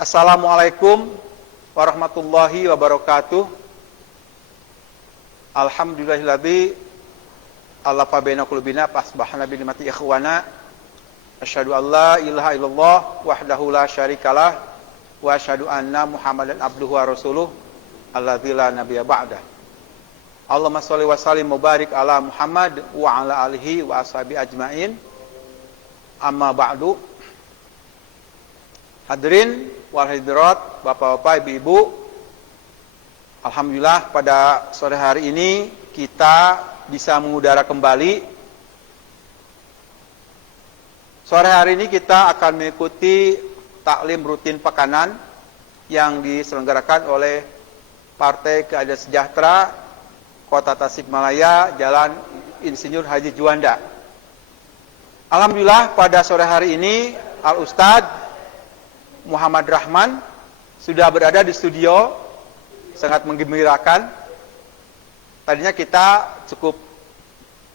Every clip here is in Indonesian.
Assalamualaikum warahmatullahi wabarakatuh. Alhamdulillahilladzi alafa baina qulubina fasbahna bi ni'mati ikhwana. Asyhadu an la ilaha illallah wahdahu la syarikalah wa asyhadu anna Muhammadan abduhu wa rasuluh alladzi la nabiyya ba'da. Allahumma shalli wa sallim mubarik ala Muhammad wa ala alihi wa ashabi ajmain. Amma ba'du. Hadirin wal hadirat, Bapak-bapak, Ibu-ibu, alhamdulillah pada sore hari ini kita bisa mengudara kembali. Sore hari ini kita akan mengikuti taklim rutin pekanan yang diselenggarakan oleh Partai Keadilan Sejahtera Kota Tasikmalaya, Jalan Insinyur Haji Juanda. Alhamdulillah pada sore hari ini Al-Ustadz Muhammad Rahman sudah berada di studio, sangat menggembirakan. Tadinya kita cukup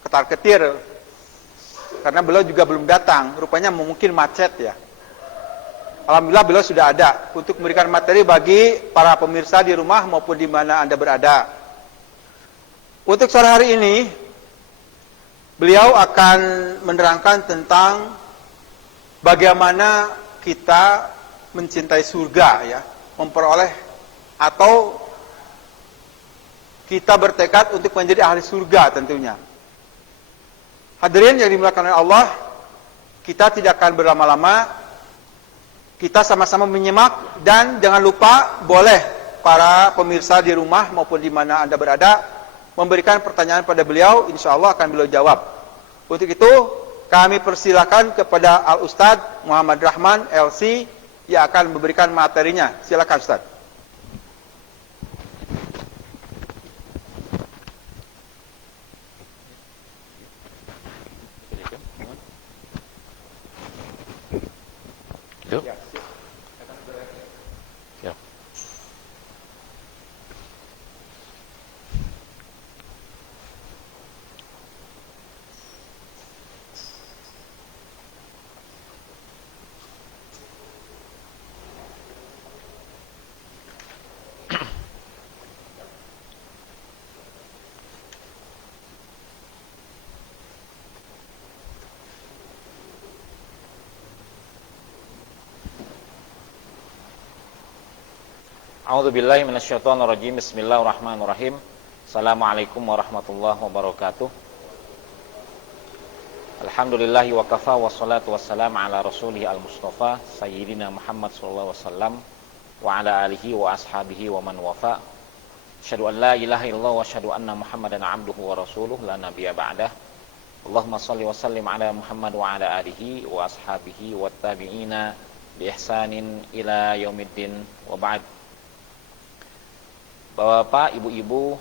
ketar-ketir karena beliau juga belum datang, rupanya mungkin macet ya. Alhamdulillah beliau sudah ada untuk memberikan materi bagi para pemirsa di rumah maupun di mana Anda berada. Untuk sore hari ini beliau akan menerangkan tentang bagaimana kita mencintai surga ya, memperoleh atau kita bertekad untuk menjadi ahli surga tentunya. Hadirin yang dimuliakan oleh Allah, kita tidak akan berlama-lama, kita sama-sama menyimak dan jangan lupa boleh para pemirsa di rumah maupun di mana Anda berada memberikan pertanyaan pada beliau, insya Allah akan beliau jawab. Untuk itu kami persilakan kepada Al-Ustadz Muhammad Rahman LC yang akan memberikan materinya. Silakan Ustaz. Yuk. Ya. A'udzubillahi minasyaitonirrajim. Bismillahirrahmanirrahim. Assalamualaikum warahmatullahi wabarakatuh. Alhamdulillahi wa kafa wassalatu wassalamu ala rasulih al-mustafa sayyidina Muhammad sallallahu alaihi wasallam wa ala alihi wa ashabihi wa man wafa. Asyhadu an la ilaha illallah wa asyhadu anna Muhammadan abduhu wa rasuluh la nabiyya ba'dah. Allahumma shalli wa sallim ala Muhammad wa ala alihi wa ashabihi wa tabi'ina bi ihsanin ila yaumiddin wa ba'd. Bapak, Ibu-ibu,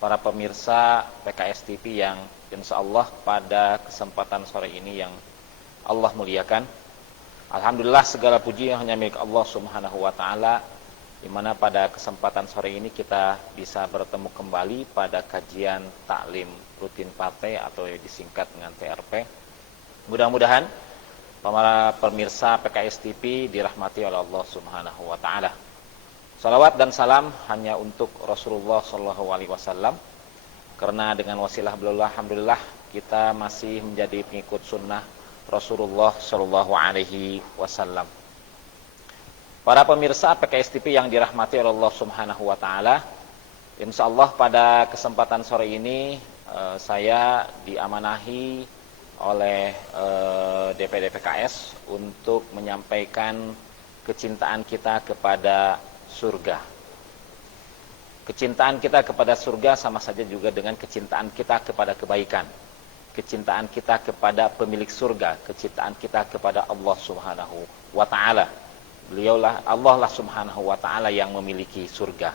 para pemirsa PKS TV yang insyaallah pada kesempatan sore ini yang Allah muliakan. Alhamdulillah segala puji hanya milik Allah Subhanahu wa taala, di mana pada kesempatan sore ini kita bisa bertemu kembali pada kajian taklim rutin partai atau disingkat dengan TRP. Mudah-mudahan para pemirsa PKS TV dirahmati oleh Allah Subhanahu wa taala. Salawat dan salam hanya untuk Rasulullah Shallallahu Alaihi Wasallam, karena dengan wasilah beliau alhamdulillah kita masih menjadi pengikut sunnah Rasulullah Shallallahu Alaihi Wasallam. Para pemirsa PKS TV yang dirahmati oleh Allah Subhanahu Wa Taala, insya Allah pada kesempatan sore ini saya diamanahi oleh DPD PKS untuk menyampaikan kecintaan kita kepada surga. Kecintaan kita kepada surga sama saja juga dengan kecintaan kita kepada kebaikan. Kecintaan kita kepada pemilik surga, kecintaan kita kepada Allah Subhanahu wa taala. Beliaulah Allah lah Subhanahu wa taala yang memiliki surga.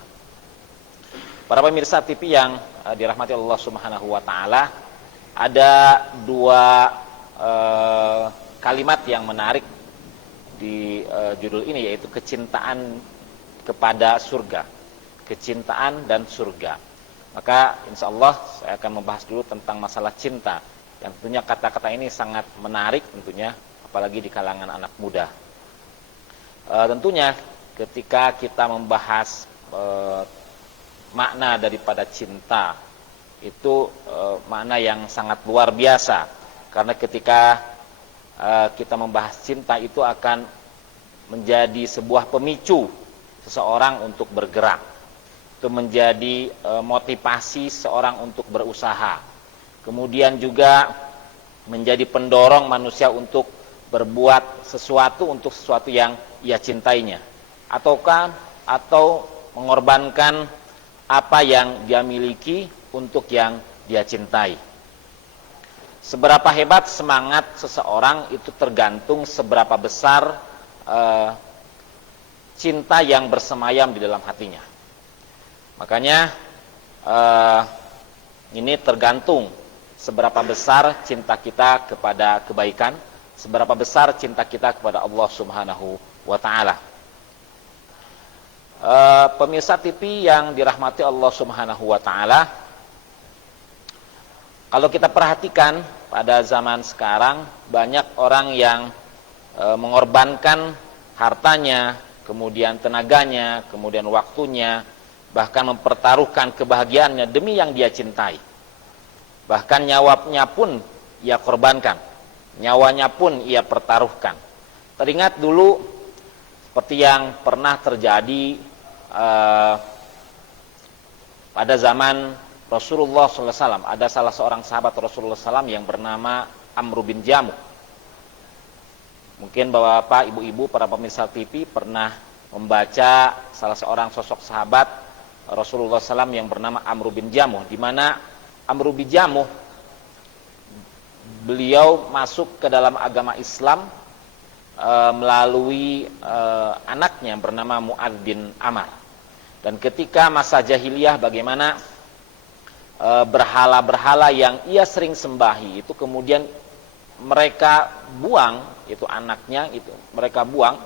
Para pemirsa TV yang dirahmati Allah Subhanahu wa taala, ada dua kalimat yang menarik di judul ini, yaitu kecintaan kepada surga, kecintaan dan surga. Maka insya Allah saya akan membahas dulu tentang masalah cinta, yang tentunya kata-kata ini sangat menarik tentunya, apalagi di kalangan anak muda. Tentunya ketika kita membahas makna daripada cinta, itu makna yang sangat luar biasa. Karena ketika kita membahas cinta, itu akan menjadi sebuah pemicu seseorang untuk bergerak. Itu menjadi motivasi seseorang untuk berusaha. Kemudian juga menjadi pendorong manusia untuk berbuat sesuatu untuk sesuatu yang ia cintainya. Atau mengorbankan apa yang dia miliki untuk yang dia cintai. Seberapa hebat semangat seseorang itu tergantung seberapa besar cinta yang bersemayam di dalam hatinya. Makanya ini tergantung seberapa besar cinta kita kepada kebaikan, seberapa besar cinta kita kepada Allah Subhanahu wa taala. Pemirsa TV yang dirahmati Allah Subhanahu wa taala, kalau kita perhatikan pada zaman sekarang banyak orang yang mengorbankan hartanya, kemudian tenaganya, kemudian waktunya, bahkan mempertaruhkan kebahagiaannya demi yang dia cintai. Bahkan nyawanya pun ia korbankan, nyawanya pun ia pertaruhkan. Teringat dulu seperti yang pernah terjadi pada zaman Rasulullah SAW. Ada salah seorang sahabat Rasulullah SAW yang bernama Amr bin Jamuh. Mungkin bapak, ibu-ibu, para pemirsa TV pernah membaca salah seorang sosok sahabat Rasulullah SAW yang bernama Amr bin Jamuh, di mana Amr bin Jamuh beliau masuk ke dalam agama Islam melalui anaknya bernama Mu'adz bin Amr. Dan ketika masa jahiliyah, bagaimana berhala-berhala yang ia sering sembahi itu kemudian mereka buang, itu anaknya, itu mereka buang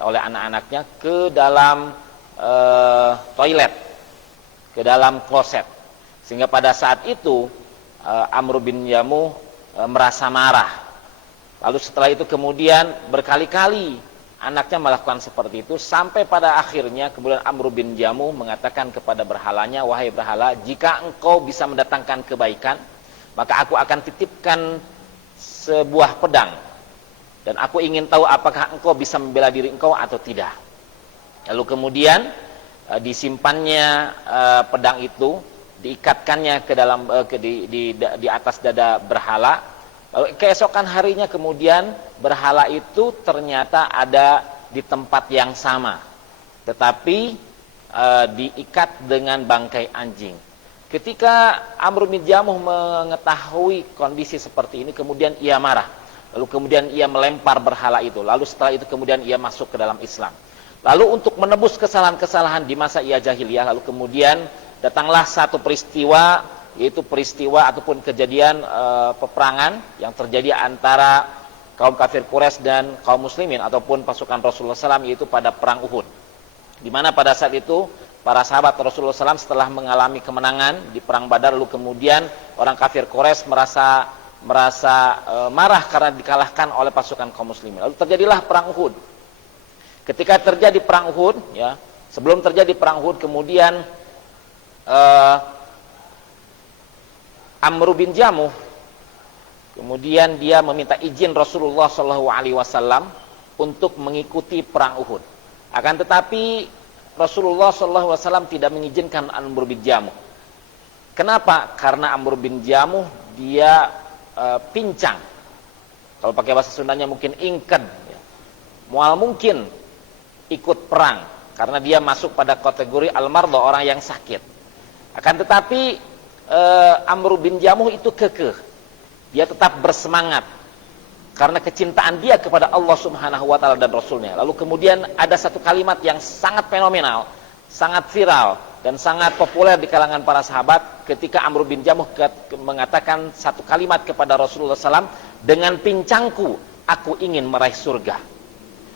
oleh anak-anaknya ke dalam toilet, ke dalam kloset. Sehingga pada saat itu Amr bin Jamuh merasa marah. Lalu setelah itu kemudian berkali-kali anaknya melakukan seperti itu, sampai pada akhirnya kemudian Amr bin Jamuh mengatakan kepada berhalanya, "Wahai berhala, jika engkau bisa mendatangkan kebaikan, maka aku akan titipkan sebuah pedang, dan aku ingin tahu apakah engkau bisa membela diri engkau atau tidak." Lalu kemudian disimpannya pedang itu, diikatkannya ke dalam di atas dada berhala. Lalu keesokan harinya kemudian berhala itu ternyata ada di tempat yang sama, tetapi diikat dengan bangkai anjing. Ketika Amr bin Jamuh mengetahui kondisi seperti ini, kemudian ia marah. Lalu kemudian ia melempar berhala itu. Lalu setelah itu kemudian ia masuk ke dalam Islam. Lalu untuk menebus kesalahan-kesalahan di masa ia jahiliyah, lalu kemudian datanglah satu peristiwa, yaitu peristiwa ataupun kejadian peperangan yang terjadi antara kaum kafir Quraisy dan kaum muslimin ataupun pasukan Rasulullah SAW, yaitu pada perang Uhud. Di mana pada saat itu para sahabat Rasulullah SAW setelah mengalami kemenangan di perang Badar, lalu kemudian orang kafir Quraisy merasa marah karena dikalahkan oleh pasukan kaum muslimin. Lalu terjadilah perang Uhud. Ketika terjadi perang Uhud, ya, sebelum terjadi perang Uhud kemudian Amr bin Jamuh kemudian dia meminta izin Rasulullah SAW untuk mengikuti perang Uhud. Akan tetapi Rasulullah SAW tidak mengizinkan Amr bin Jamuh. Kenapa? Karena Amr bin Jamuh dia pincang. Kalau pakai bahasa Sundanya mungkin ingken. Ya. Mual mungkin ikut perang karena dia masuk pada kategori al-mardha, orang yang sakit. Akan tetapi Amr bin Jamuh itu kekeh. Dia tetap bersemangat karena kecintaan dia kepada Allah Subhanahu wa taala dan Rasulnya. Lalu kemudian ada satu kalimat yang sangat fenomenal, sangat viral dan sangat populer di kalangan para sahabat ketika Amr bin Jamuh mengatakan satu kalimat kepada Rasulullah SAW, "Dengan pincangku aku ingin meraih surga.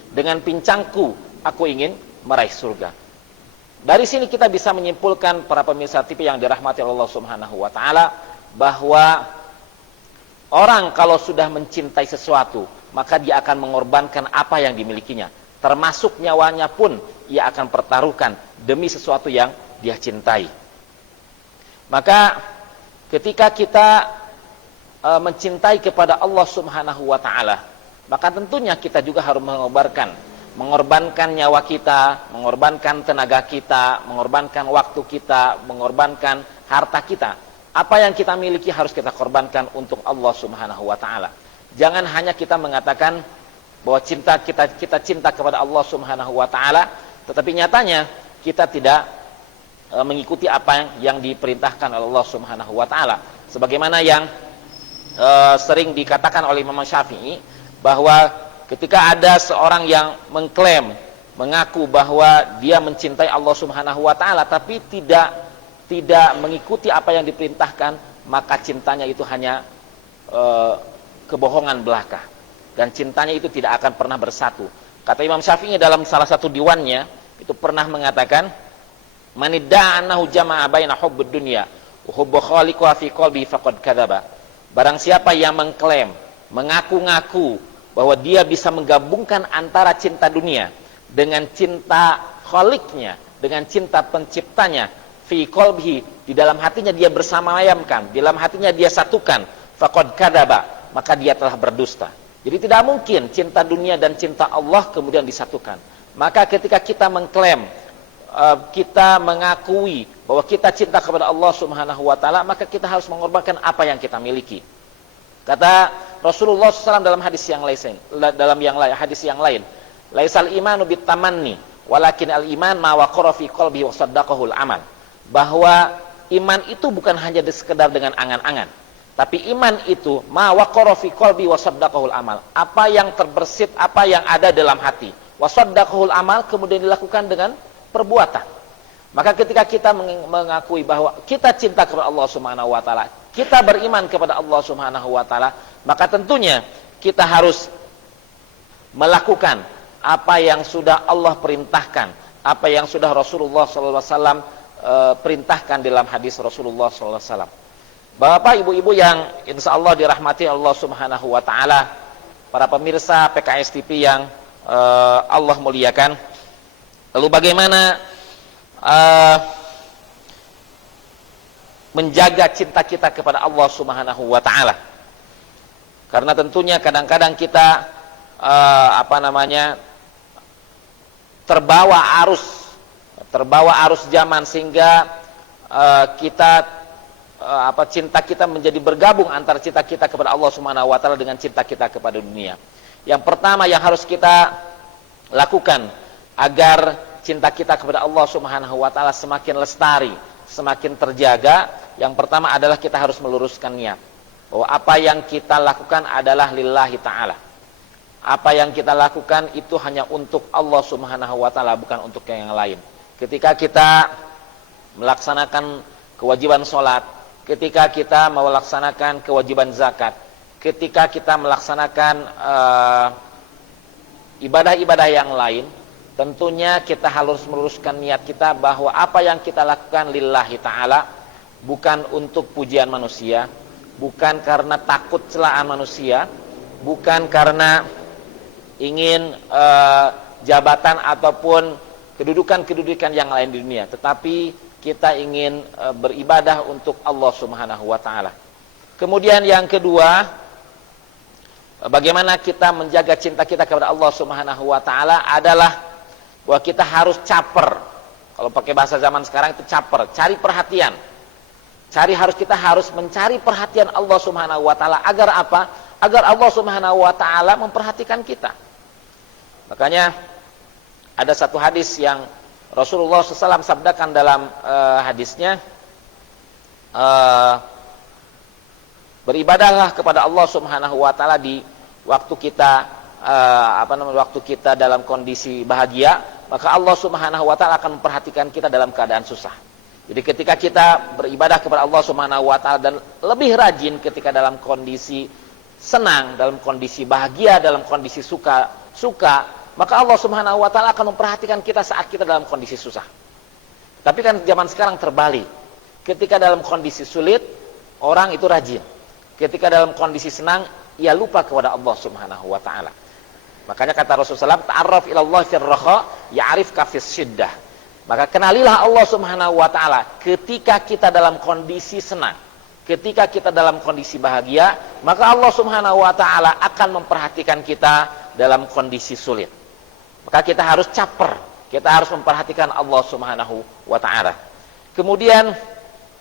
Dengan pincangku aku ingin meraih surga." Dari sini kita bisa menyimpulkan, para pemirsa TV yang dirahmati Allah Subhanahu wa taala, bahwa orang kalau sudah mencintai sesuatu, maka dia akan mengorbankan apa yang dimilikinya. termasuk nyawanya pun ia akan pertaruhkan demi sesuatu yang dia cintai. Maka ketika kita mencintai kepada Allah Subhanahu wa taala, maka tentunya kita juga harus mengorbankan nyawa kita, mengorbankan tenaga kita, mengorbankan waktu kita, mengorbankan harta kita. Apa yang kita miliki harus kita korbankan untuk Allah Subhanahu wa taala. Jangan hanya kita mengatakan bahwa kita cinta kepada Allah Subhanahu wa taala, tetapi nyatanya kita tidak mengikuti apa yang diperintahkan oleh Allah Subhanahu wa taala. Sebagaimana yang sering dikatakan oleh Imam Syafi'i, bahwa ketika ada seorang yang mengklaim, mengaku bahwa dia mencintai Allah Subhanahu wa taala tapi tidak mengikuti apa yang diperintahkan, maka cintanya itu hanya kebohongan belaka, dan cintanya itu tidak akan pernah bersatu. Kata Imam Syafi'i dalam salah satu diwannya itu pernah mengatakan, manidda'a annahu jama'a baina hubbud dunya wa hubbu khaliqihi fi qalbi faqad kadzaba. Barang siapa yang mengklaim, mengaku-ngaku bahwa dia bisa menggabungkan antara cinta dunia dengan cinta Khaliqnya, dengan cinta penciptanya, fi qalbihi, di dalam hatinya dia bersamayamkan, di dalam hatinya dia satukan, faqad kadzaba, maka dia telah berdusta. Jadi tidak mungkin cinta dunia dan cinta Allah kemudian disatukan. Maka ketika kita mengklaim, kita mengakui bahwa kita cinta kepada Allah Subhanahu wa taala, maka kita harus mengorbankan apa yang kita miliki. Kata Rasulullah SAW dalam hadis yang lain, laisal imanu bitamanni walakin al iman ma waqara fi qalbi wa saddaqahu al amal. Bahwa iman itu bukan hanya sekedar dengan angan-angan, tapi iman itu ma waqara fi qalbi wa saddaqahu al amal. Apa yang terbersit, apa yang ada dalam hati, wa saddaqahu al amal, kemudian dilakukan dengan perbuatan. Maka ketika kita mengakui bahwa kita cinta kepada Allah Subhanahu wa taala, kita beriman kepada Allah Subhanahu wa taala, maka tentunya kita harus melakukan apa yang sudah Allah perintahkan, apa yang sudah Rasulullah sallallahu alaihi wasallam perintahkan dalam hadis Rasulullah sallallahu alaihi wasallam. Bapak, Ibu-ibu yang insyaallah dirahmati Allah Subhanahu wa taala, para pemirsa PKS TV yang Allah muliakan. Lalu bagaimana menjaga cinta kita kepada Allah Subhanahu wa taala? Karena tentunya kadang-kadang kita terbawa arus zaman, sehingga cinta kita menjadi bergabung antara cinta kita kepada Allah Subhanahu wa taala dengan cinta kita kepada dunia. Yang pertama yang harus kita lakukan agar cinta kita kepada Allah Subhanahu wa taala semakin lestari, semakin terjaga, yang pertama adalah kita harus meluruskan niat bahwa apa yang kita lakukan adalah lillahi ta'ala. Apa yang kita lakukan itu hanya untuk Allah Subhanahu wa taala, bukan untuk yang lain. Ketika kita melaksanakan kewajiban sholat, ketika kita melaksanakan kewajiban zakat, ketika kita melaksanakan ibadah-ibadah yang lain, tentunya kita harus meluruskan niat kita bahwa apa yang kita lakukan lillahi ta'ala, bukan untuk pujian manusia, bukan karena takut celaan manusia, bukan karena ingin jabatan ataupun kedudukan-kedudukan yang lain di dunia, tetapi kita ingin beribadah untuk Allah Subhanahu wa taala. Kemudian yang kedua, bagaimana kita menjaga cinta kita kepada Allah Subhanahu wa taala adalah bahwa kita harus caper. Kalau pakai bahasa zaman sekarang itu caper, cari perhatian. Kita harus mencari perhatian Allah Subhanahu wa taala. Agar apa? Agar Allah Subhanahu wa taala memperhatikan kita. Makanya ada satu hadis yang Rasulullah SAW sabdakan dalam hadisnya, beribadahlah kepada Allah Subhanahu wa taala di waktu kita waktu kita dalam kondisi bahagia, maka Allah Subhanahu wa taala akan memperhatikan kita dalam keadaan susah. Jadi ketika kita beribadah kepada Allah Subhanahu wa taala dan lebih rajin ketika dalam kondisi senang, dalam kondisi bahagia, dalam kondisi suka, maka Allah Subhanahu wa taala akan memperhatikan kita saat kita dalam kondisi susah. Tapi kan zaman sekarang terbalik. Ketika dalam kondisi sulit, orang itu rajin. Ketika dalam kondisi senang, ia lupa kepada Allah Subhanahu wa taala. Makanya kata Rasulullah SAW, ta'arraf ilallah fir raha ya'rifka fis syiddah. Maka kenalilah Allah Subhanahu wa taala ketika kita dalam kondisi senang. Ketika kita dalam kondisi bahagia, maka Allah Subhanahu wa taala akan memperhatikan kita dalam kondisi sulit. Maka kita harus caper, kita harus memperhatikan Allah Subhanahu wa taala. Kemudian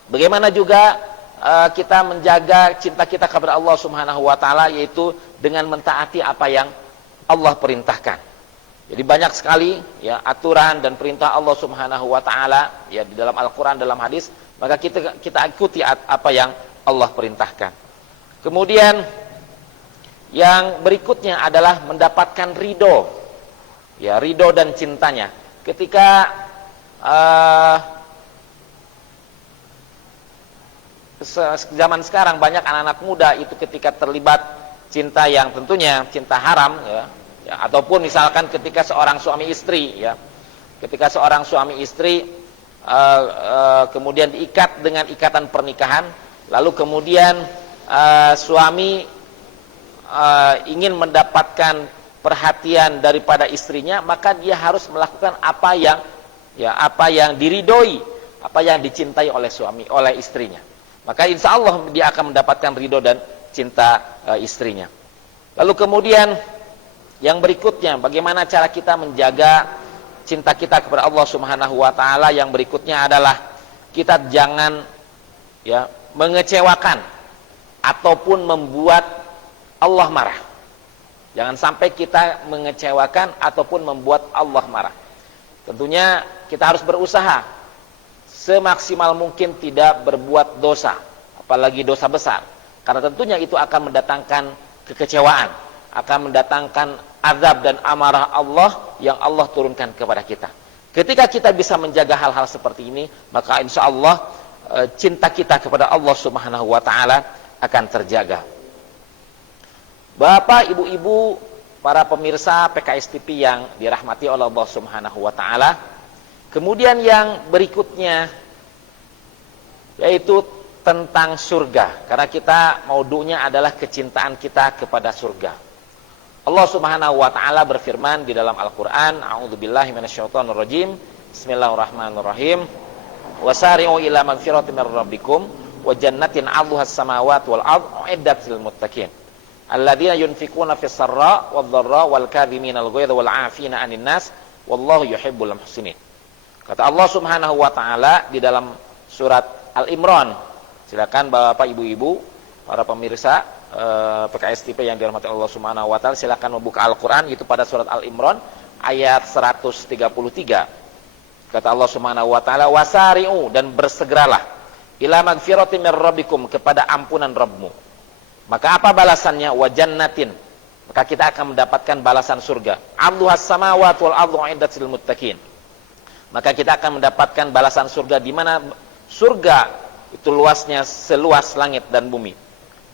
bagaimana juga kita menjaga cinta kita kepada Allah Subhanahu wa taala, yaitu dengan mentaati apa yang Allah perintahkan. Jadi banyak sekali ya aturan dan perintah Allah Subhanahu wa taala ya di dalam Al-Qur'an, dalam hadis, maka kita ikuti apa yang Allah perintahkan. Kemudian yang berikutnya adalah mendapatkan ridho. Ya, ridho dan cintanya. Ketika zaman sekarang banyak anak-anak muda itu ketika terlibat cinta yang tentunya cinta haram ya, ataupun misalkan ketika seorang suami istri ya, ketika seorang suami istri kemudian diikat dengan ikatan pernikahan, lalu kemudian suami ingin mendapatkan perhatian daripada istrinya, maka dia harus melakukan apa yang diridhoi, apa yang dicintai oleh suami, oleh istrinya. Maka insya Allah dia akan mendapatkan ridho dan cinta istrinya. Lalu kemudian yang berikutnya, bagaimana cara kita menjaga cinta kita kepada Allah Subhanahu wa taala? Yang berikutnya adalah kita jangan ya mengecewakan ataupun membuat Allah marah. Jangan sampai kita mengecewakan ataupun membuat Allah marah. Tentunya kita harus berusaha semaksimal mungkin tidak berbuat dosa, apalagi dosa besar. Karena tentunya itu akan mendatangkan kekecewaan, akan mendatangkan azab dan amarah Allah yang Allah turunkan kepada kita. Ketika kita bisa menjaga hal-hal seperti ini, maka insya Allah cinta kita kepada Allah Subhanahu wa taala akan terjaga. Bapak, ibu-ibu, para pemirsa PKS TV yang dirahmati oleh Allah Subhanahu wa taala. Kemudian yang berikutnya yaitu tentang surga. Karena kita maudunya adalah kecintaan kita kepada surga. Allah Subhanahu wa taala berfirman di dalam Al-Qur'an, a'udzubillahi minasyaitonirrajim. Bismillahirrahmanirrahim. Wasari'u ila magfiratin mir rabbikum wa jannatin 'arduhas samawati wal ardh u'iddat lil muttaqin. Alladzina yunfikuna fis sarra wad dharra wal kadhiminal ghaidha wal 'afina 'anil nas wallahu yuhibbul muhsinin. Kata Allah Subhanahu wa taala di dalam surat Al-Imran. Silakan Bapak Ibu-ibu, para pemirsa PKS TV yang dirahmati Allah Subhanahu wa taala, silakan membuka Al-Qur'an itu pada surat Al-Imran ayat 133. Kata Allah Subhanahu wa taala, "Wasari'u," dan bersegeralah, "ila magfiratin mir rabbikum," kepada ampunan Rabbmu. Maka apa balasannya? Wa jannatin. Maka kita akan mendapatkan balasan surga. 'Arduhas samawati wal ardhu 'iddat lil muttaqin. Maka kita akan mendapatkan balasan surga di mana surga itu luasnya seluas langit dan bumi.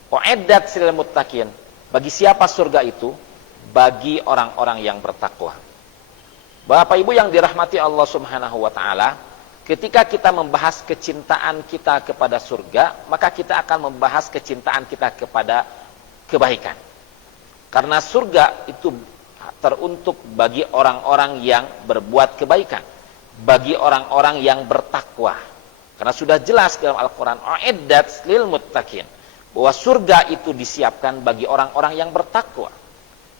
U'iddat lil muttaqin. Bagi siapa surga itu? Bagi orang-orang yang bertakwa. Bapak Ibu yang dirahmati Allah Subhanahu wa taala, ketika kita membahas kecintaan kita kepada surga, maka kita akan membahas kecintaan kita kepada kebaikan. Karena surga itu teruntuk bagi orang-orang yang berbuat kebaikan, bagi orang-orang yang bertakwa. Karena sudah jelas dalam Al-Qur'an, u'iddat lil muttaqin, bahwa surga itu disiapkan bagi orang-orang yang bertakwa.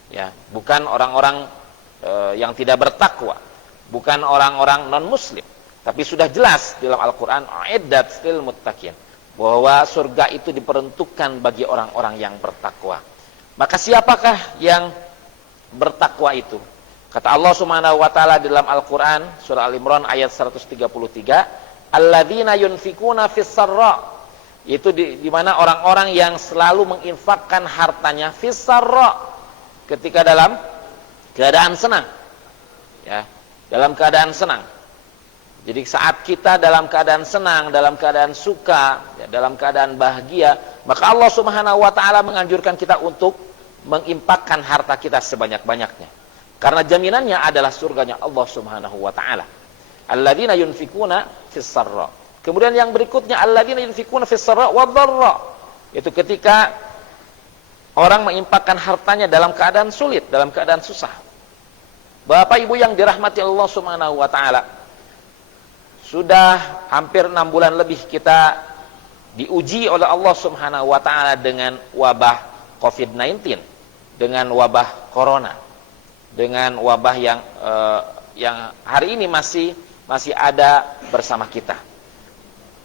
Ya, bukan orang-orang yang tidak bertakwa, bukan orang-orang non-muslim. Tapi sudah jelas dalam Al-Qur'an, u'iddat lil muttaqin, bahwa surga itu diperuntukkan bagi orang-orang yang bertakwa. Maka siapakah yang bertakwa itu? Kata Allah Subhanahu wa taala dalam Al-Qur'an surah Al-Imran ayat 133, alladzina yunfikuna fis sarra, itu di mana orang-orang yang selalu menginfakkan hartanya fis sarra, ketika dalam keadaan senang. Ya, dalam keadaan senang. Jadi saat kita dalam keadaan senang, dalam keadaan suka, ya, dalam keadaan bahagia, maka Allah Subhanahu wa taala menganjurkan kita untuk menginfakkan harta kita sebanyak-banyaknya. Karena jaminannya adalah surganya Allah Subhanahu wa taala. Alladzina yunfikuna fis sarra. Kemudian yang berikutnya alladzina yunfikuna fis sarra wad dharra. Itu ketika orang menginfakkan hartanya dalam keadaan sulit, dalam keadaan susah. Bapak Ibu yang dirahmati Allah Subhanahu wa taala, sudah hampir 6 bulan lebih kita diuji oleh Allah Subhanahu wa taala dengan wabah COVID-19, dengan wabah corona, dengan wabah yang hari ini masih ada bersama kita.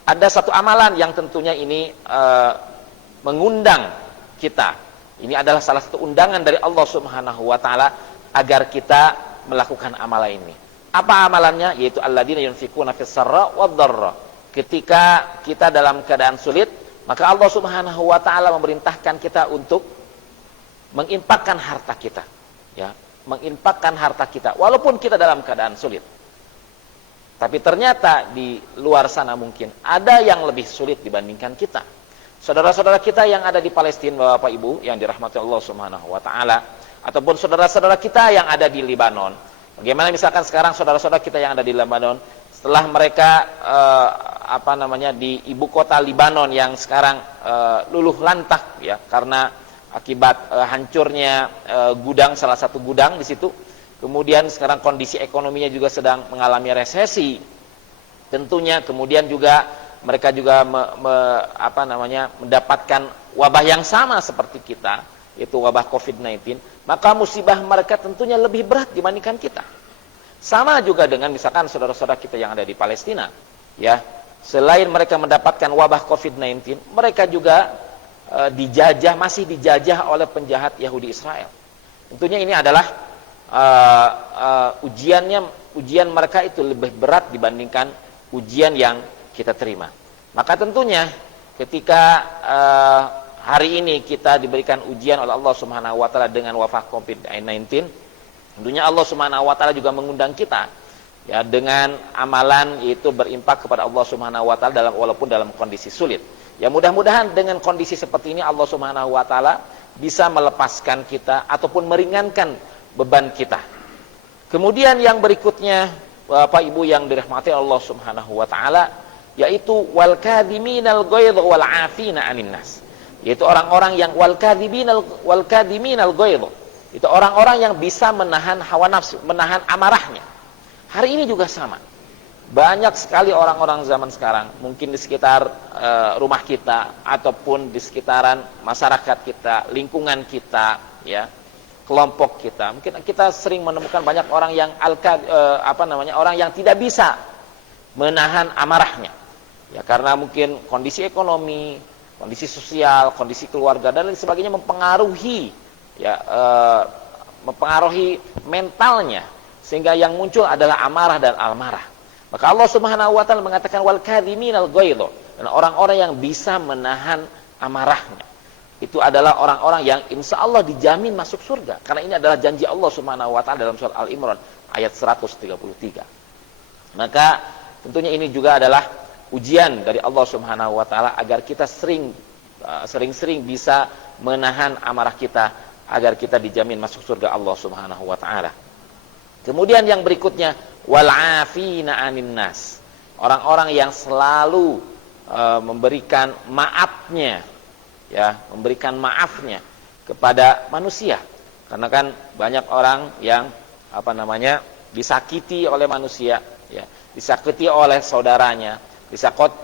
Ada satu amalan yang tentunya ini mengundang kita. Ini adalah salah satu undangan dari Allah Subhanahu wa taala agar kita melakukan amalan ini. Apa amalannya? Yaitu alladzina yunfikuna fis sarra wad dharra. Ketika kita dalam keadaan sulit, maka Allah Subhanahu wa taala memerintahkan kita untuk menginfakkan harta kita. Ya, menginfakkan harta kita walaupun kita dalam keadaan sulit. Tapi ternyata di luar sana mungkin ada yang lebih sulit dibandingkan kita. Saudara-saudara kita yang ada di Palestina, Bapak Ibu yang dirahmati Allah Subhanahu wa taala, ataupun saudara-saudara kita yang ada di Lebanon. Bagaimana misalkan sekarang saudara-saudara kita yang ada di Lebanon, setelah mereka di ibu kota Lebanon yang sekarang luluh lantah ya karena akibat hancurnya gudang, salah satu gudang di situ. Kemudian sekarang kondisi ekonominya juga sedang mengalami resesi. Tentunya kemudian juga mereka juga mendapatkan wabah yang sama seperti kita, yaitu wabah COVID-19, maka musibah mereka tentunya lebih berat dibandingkan kita. Sama juga dengan misalkan saudara-saudara kita yang ada di Palestina, ya. Selain mereka mendapatkan wabah COVID-19, mereka juga masih dijajah oleh penjahat Yahudi Israel. Tentunya ini adalah ujian mereka itu lebih berat dibandingkan ujian yang kita terima. Maka tentunya ketika hari ini kita diberikan ujian oleh Allah Subhanahu wa taala dengan wabah COVID-19, tentunya Allah Subhanahu wa taala juga mengundang kita ya dengan amalan yaitu berinfak kepada Allah Subhanahu wa taala walaupun dalam kondisi sulit. Ya mudah-mudahan dengan kondisi seperti ini Allah Subhanahu wa taala bisa melepaskan kita ataupun meringankan beban kita. Kemudian yang berikutnya Bapak Ibu yang dirahmati Allah Subhanahu wa taala, yaitu wal kadhiminal ghaidh wal 'afina 'anil nas. Yaitu orang-orang yang wal kadhiminal ghaidh. Itu orang-orang yang bisa menahan hawa nafsu, menahan amarahnya. Hari ini juga sama. Banyak sekali orang-orang zaman sekarang, mungkin di sekitar rumah kita ataupun di sekitaran masyarakat kita, lingkungan kita, ya, kelompok kita. Mungkin kita sering menemukan banyak orang yang orang yang tidak bisa menahan amarahnya. Ya karena mungkin kondisi ekonomi, kondisi sosial, kondisi keluarga dan lain sebagainya mempengaruhi mentalnya sehingga yang muncul adalah amarah dan amarah. Maka Allah Subhanahu wa taala mengatakan wal kadhiminal ghaidh, dan orang-orang yang bisa menahan amarahnya. Itu adalah orang-orang yang insya Allah dijamin masuk surga. Karena ini adalah janji Allah Subhanahu wa taala dalam surat Al-Imran ayat 133. Maka tentunya ini juga adalah ujian dari Allah Subhanahu wa taala agar kita sering-sering bisa menahan amarah kita agar kita dijamin masuk surga Allah Subhanahu wa taala. Kemudian yang berikutnya wal 'afina 'anin nas. Orang-orang yang selalu memberikan maafnya kepada manusia. Karena kan banyak orang yang disakiti oleh manusia, ya, disakiti oleh saudaranya,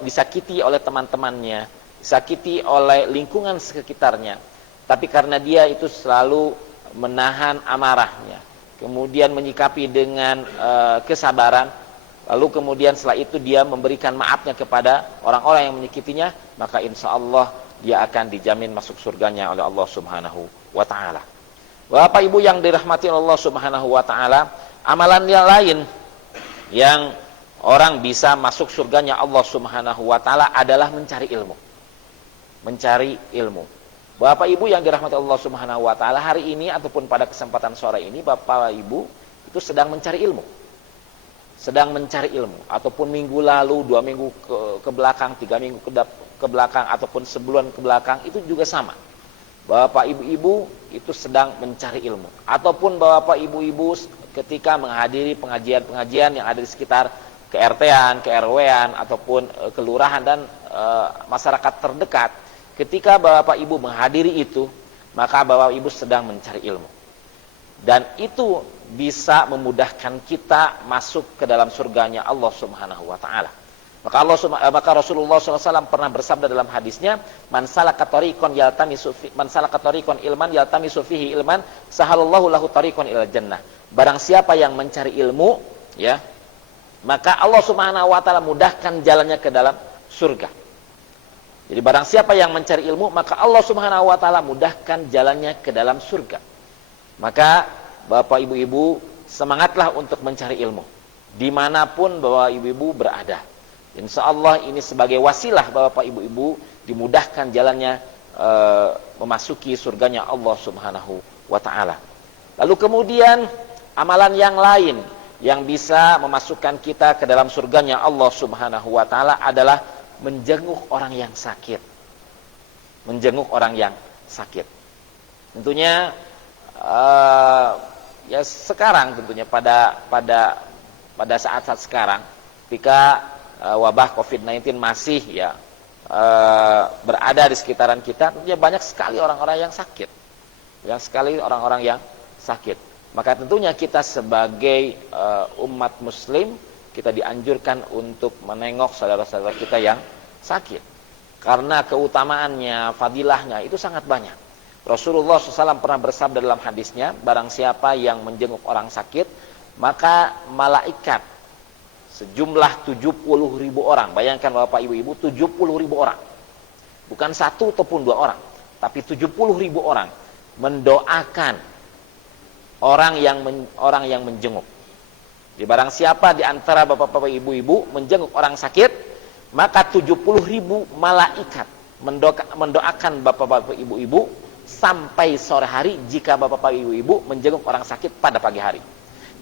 disakiti oleh teman-temannya, disakiti oleh lingkungan sekitarnya. Tapi karena dia itu selalu menahan amarahnya, kemudian menyikapi dengan kesabaran, lalu kemudian setelah itu dia memberikan maafnya kepada orang-orang yang menyakitinya, maka insya Allah dia akan dijamin masuk surganya oleh Allah Subhanahu wa ta'ala. Bapak Ibu yang dirahmati Allah Subhanahu wa ta'ala, amalan yang lain yang orang bisa masuk surganya Allah Subhanahu wa ta'ala adalah mencari ilmu. Mencari ilmu. Bapak Ibu yang dirahmati Allah Subhanahu wa ta'ala, hari ini ataupun pada kesempatan sore ini Bapak Ibu itu sedang mencari ilmu. Sedang mencari ilmu, ataupun minggu lalu, 2 minggu ke belakang, 3 minggu ke belakang, ataupun sebulan ke belakang, itu juga sama. Bapak Ibu-ibu itu sedang mencari ilmu. Ataupun Bapak Ibu-ibu ketika menghadiri pengajian-pengajian yang ada di sekitar ke-RT-an, ke-RW-an, ataupun kelurahan dan masyarakat terdekat. Ketika Bapak Ibu menghadiri itu, maka Bapak Ibu sedang mencari ilmu. Dan itu bisa memudahkan kita masuk ke dalam surganya Allah Subhanahu wa taala. Maka Rasulullah SAW pernah bersabda dalam hadisnya, man salaka tariqan ilman yaltamisu fihi ilman, sahalallahu lahu tariqan ilal jannah. Barang siapa yang mencari ilmu, ya, maka Allah Subhanahu wa taala mudahkan jalannya ke dalam surga. Jadi barang siapa yang mencari ilmu, maka Allah Subhanahu wa taala mudahkan jalannya ke dalam surga. Maka Bapak Ibu-ibu, semangatlah untuk mencari ilmu dimanapun Bapak Ibu-ibu berada. Insya Allah ini sebagai wasilah Bapak Ibu-ibu dimudahkan jalannya memasuki surganya Allah Subhanahu wa taala. Lalu kemudian amalan yang lain yang bisa memasukkan kita ke dalam surganya Allah Subhanahu wa taala adalah menjenguk orang yang sakit. Menjenguk orang yang sakit. Tentunya ya sekarang tentunya pada saat-saat sekarang ketika wabah COVID-19 masih ya berada di sekitaran kita, tentunya banyak sekali orang-orang yang sakit. Banyak sekali orang-orang yang sakit. Maka tentunya kita sebagai umat muslim, kita dianjurkan untuk menengok saudara-saudara kita yang sakit. Karena keutamaannya, fadilahnya itu sangat banyak. Rasulullah SAW pernah bersabda dalam hadisnya, barang siapa yang menjenguk orang sakit, maka malaikat sejumlah 70.000 orang. Bayangkan Bapak Ibu-ibu, 70.000 orang. Bukan satu ataupun dua orang, tapi 70.000 orang mendoakan orang yang menjenguk. Jadi barang siapa di antara Bapak-bapak Ibu-ibu menjenguk orang sakit, maka 70.000 malaikat mendoakan Bapak-bapak Ibu-ibu sampai sore hari jika Bapak Ibu-ibu menjenguk orang sakit pada pagi hari.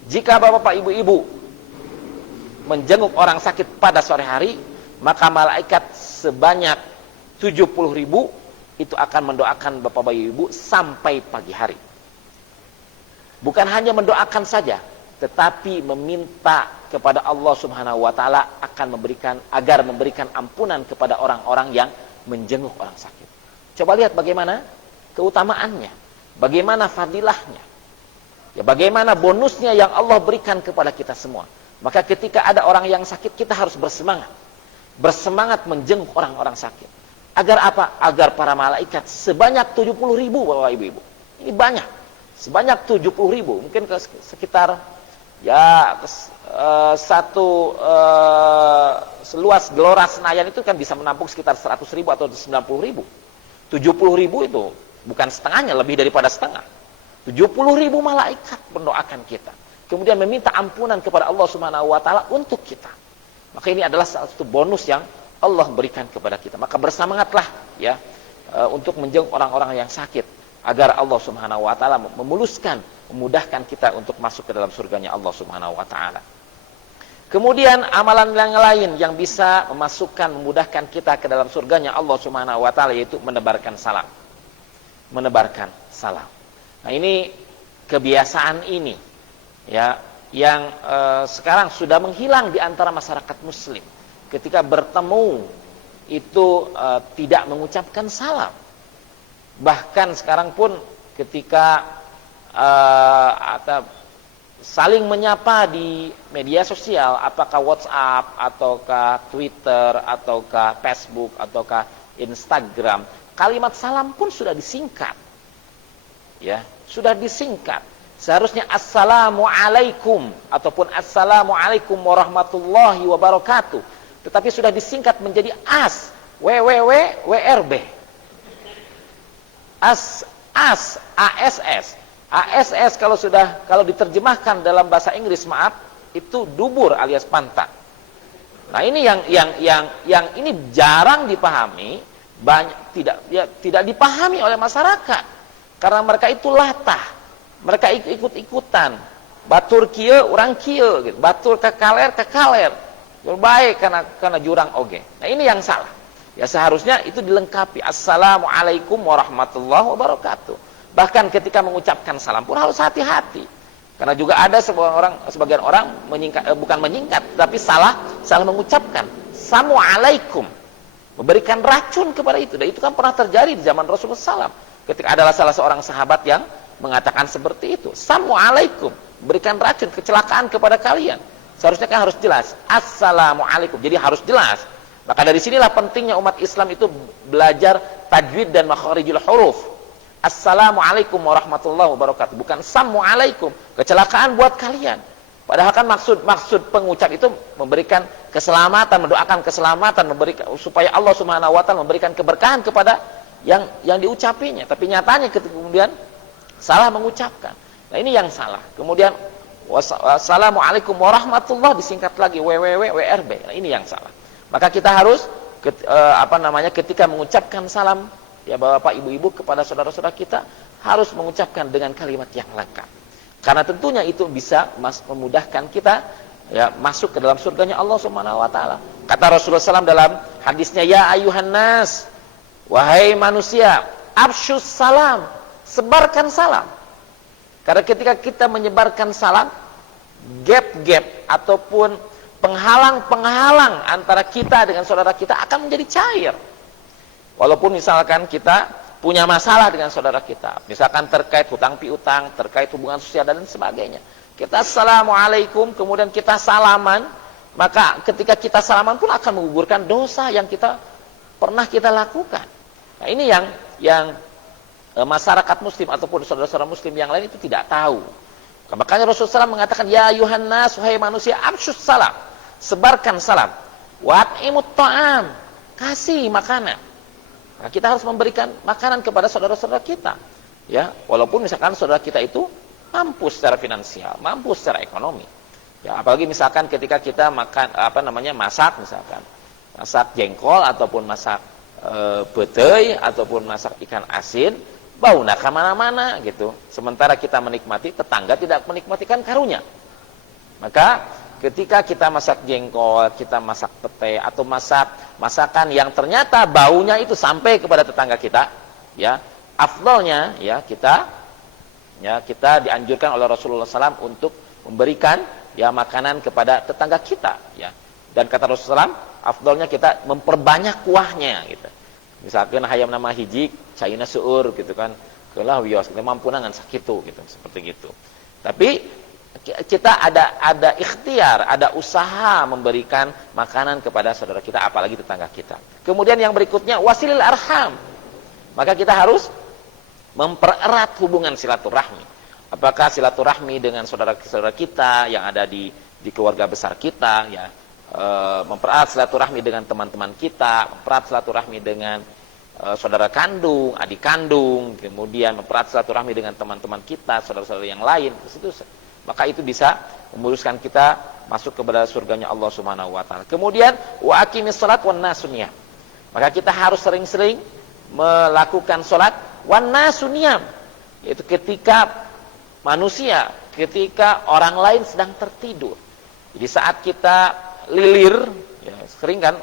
Jika Bapak Ibu-ibu menjenguk orang sakit pada sore hari, maka malaikat sebanyak 70.000 itu akan mendoakan Bapak Ibu sampai pagi hari. Bukan hanya mendoakan saja, tetapi meminta kepada Allah Subhanahu wa taala agar memberikan ampunan kepada orang-orang yang menjenguk orang sakit. Coba lihat bagaimana keutamaannya, bagaimana fadilahnya, ya bagaimana bonusnya yang Allah berikan kepada kita semua. Maka ketika ada orang yang sakit, kita harus bersemangat menjenguk orang-orang sakit. Agar apa? Agar para malaikat sebanyak 70.000 Bapak Ibu-ibu. Ini banyak, sebanyak 70.000, mungkin sekitar ya seluas Gelora Senayan itu kan bisa menampung sekitar 100.000 atau 90.000. 70.000 itu bukan setengahnya, lebih daripada setengah. 70.000 malaikat mendoakan kita. Kemudian meminta ampunan kepada Allah Subhanahu wa taala untuk kita. Maka ini adalah satu bonus yang Allah berikan kepada kita. Maka bersemangatlah ya untuk menjenguk orang-orang yang sakit agar Allah Subhanahu wa taala memudahkan kita untuk masuk ke dalam surganya Allah Subhanahu wa taala. Kemudian amalan yang lain yang bisa memudahkan kita ke dalam surganya Allah Subhanahu wa taala yaitu menebarkan salam. Menebarkan salam. Nah, ini kebiasaan ini ya yang sekarang sudah menghilang di antara masyarakat muslim. Ketika bertemu itu tidak mengucapkan salam. Bahkan sekarang pun ketika saling menyapa di media sosial, apakah WhatsApp ataukah Twitter ataukah Facebook ataukah Instagram, kalimat salam pun sudah disingkat. Ya, sudah disingkat. Seharusnya assalamualaikum ataupun assalamualaikum warahmatullahi wabarakatuh. Tetapi sudah disingkat menjadi AS, WRB. ASS. ASS kalau diterjemahkan dalam bahasa Inggris, maaf, itu dubur alias pantat. Nah, ini yang ini jarang dipahami, tidak dipahami oleh masyarakat. Karena mereka itu latah. Mereka ikut-ikutan. Batur kieu, urang kieu gitu. Batur kekaler. Baik karena jurang oge. Nah, ini yang salah. Ya seharusnya itu dilengkapi. Assalamualaikum warahmatullahi wabarakatuh. Bahkan ketika mengucapkan salam pun harus hati-hati. Karena juga ada sebagian orang bukan menyingkat, tapi salah mengucapkan. Assalamualaikum. Memberikan racun kepada itu. Dan itu kan pernah terjadi di zaman Rasulullah SAW. ketika adalah salah seorang sahabat yang mengatakan seperti itu. Assalamualaikum, berikan racun kecelakaan kepada kalian. Seharusnya kan harus jelas. Assalamualaikum. Jadi harus jelas. Maka dari sinilah pentingnya umat Islam itu belajar tajwid dan makharijul huruf. Assalamualaikum warahmatullahi wabarakatuh. Bukan assalamualaikum, kecelakaan buat kalian. Padahal kan maksud pengucap itu memberikan keselamatan, mendoakan keselamatan, memberikan supaya Allah Subhanahu wa taala memberikan keberkahan kepada yang diucapinya. Tapi nyatanya kemudian salah mengucapkan. Nah, ini yang salah. Kemudian wassalamualaikum warahmatullahi disingkat lagi WRB. Nah, ini yang salah. Maka kita harus ketika mengucapkan salam ya Bapak Ibu-ibu kepada saudara-saudara kita harus mengucapkan dengan kalimat yang lengkap. Karena tentunya itu bisa memudahkan kita ya masuk ke dalam surganya Allah Subhanahu wa taala. Kata Rasulullah SAW dalam hadisnya, ya ayuhan nas, wahai manusia, afsyus salam, sebarkan salam. Karena ketika kita menyebarkan salam, gap-gap ataupun penghalang-penghalang antara kita dengan saudara kita akan menjadi cair. Walaupun misalkan kita punya masalah dengan saudara kita, misalkan terkait hutang piutang, terkait hubungan sosial dan sebagainya. Kita assalamualaikum, kemudian kita salaman, maka ketika kita salaman pun akan menggugurkan dosa yang pernah kita lakukan. Nah, ini yang masyarakat muslim ataupun saudara-saudara muslim yang lain itu tidak tahu. Makanya Rasulullah SAW mengatakan, ya ayuhan nas, wahai manusia, afsyus salam, sebarkan salam, wa'imut ta'am, kasih makanan. Nah, kita harus memberikan makanan kepada saudara-saudara kita, ya, walaupun misalkan saudara kita itu mampu secara finansial, mampu secara ekonomi, ya, apalagi misalkan ketika kita makan masak jengkol ataupun masak bedei ataupun masak ikan asin, bau nak kemana-mana gitu. Sementara kita menikmati, tetangga tidak menikmatikan karunya. Maka ketika kita masak jengkol, kita masak pete atau masakan yang ternyata baunya itu sampai kepada tetangga kita, ya, afdalnya ya kita dianjurkan oleh Rasulullah SAW untuk memberikan ya makanan kepada tetangga kita, ya. Dan kata Rasulullah SAW, afdalnya kita memperbanyak kuahnya gitu. Misalkan hayam nama hiji, caina seueur gitu kan. Keulah wios kita mampu nangan sakitu gitu, seperti gitu. Tapi kita ada ikhtiar, ada usaha memberikan makanan kepada saudara kita, apalagi tetangga kita. Kemudian yang berikutnya wasilil arham. Maka kita harus mempererat hubungan silaturahmi. Apakah silaturahmi dengan saudara-saudara kita yang ada di keluarga besar kita, ya, mempererat silaturahmi dengan teman-teman kita, mempererat silaturahmi dengan saudara kandung, adik kandung, kemudian mempererat silaturahmi dengan teman-teman kita, saudara-saudara yang lain, maka itu bisa memuluskan kita masuk kepada surganya Allah Subhanahu wa taala. Kemudian wa aqimis shalat wan nasuniyam. Maka kita harus sering-sering melakukan salat wan nasuniyam, yaitu ketika orang lain sedang tertidur. Jadi saat kita lilir, ya, sering kan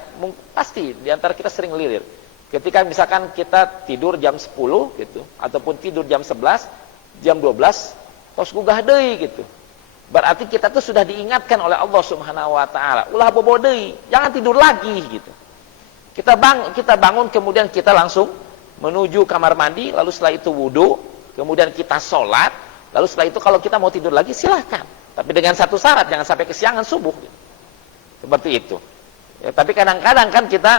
pasti di antara kita sering lilir. Ketika misalkan kita tidur jam 10 gitu ataupun tidur jam 11, jam 12 tos gugah deui gitu. Berarti kita tuh sudah diingatkan oleh Allah Subhanahu wa taala, ulah bobo deui, jangan tidur lagi gitu. Kita bangun kemudian kita langsung menuju kamar mandi, lalu setelah itu wudu, kemudian kita sholat, lalu setelah itu kalau kita mau tidur lagi silahkan. Tapi dengan satu syarat, jangan sampai kesiangan subuh gitu. Seperti itu. Ya, tapi kadang-kadang kan kita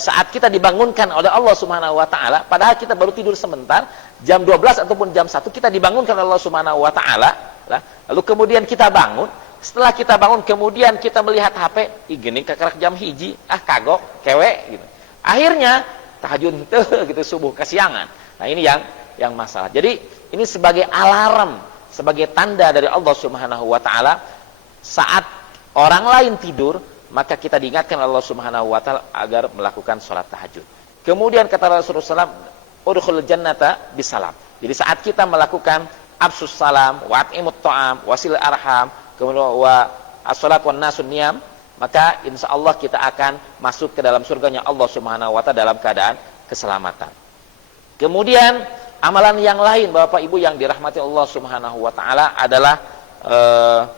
saat kita dibangunkan oleh Allah Subhanahu wa taala, padahal kita baru tidur sebentar, jam 12 ataupun jam 1 kita dibangunkan oleh Allah Subhanahu wa taala, lalu kemudian kita bangun, setelah kita bangun kemudian kita melihat HP, gini kekerak jam hiji, kagok, kewe gitu. Akhirnya tahajud gitu subuh kesiangan. Nah, ini yang masalah. Jadi ini sebagai alarm, sebagai tanda dari Allah Subhanahu wa taala saat orang lain tidur, maka kita diingatkan Allah Subhanahu wa taala agar melakukan salat tahajud. Kemudian kata Rasulullah SAW, udkhul jannata bisalam. Jadi saat kita melakukan absus salam, wa at'imut ta'am, wasil arham, kemudian wa as-salat wan nasun niyam, maka insyaallah kita akan masuk ke dalam surganya Allah Subhanahu wa taala dalam keadaan keselamatan. Kemudian amalan yang lain Bapak Ibu yang dirahmati Allah Subhanahu wa taala adalah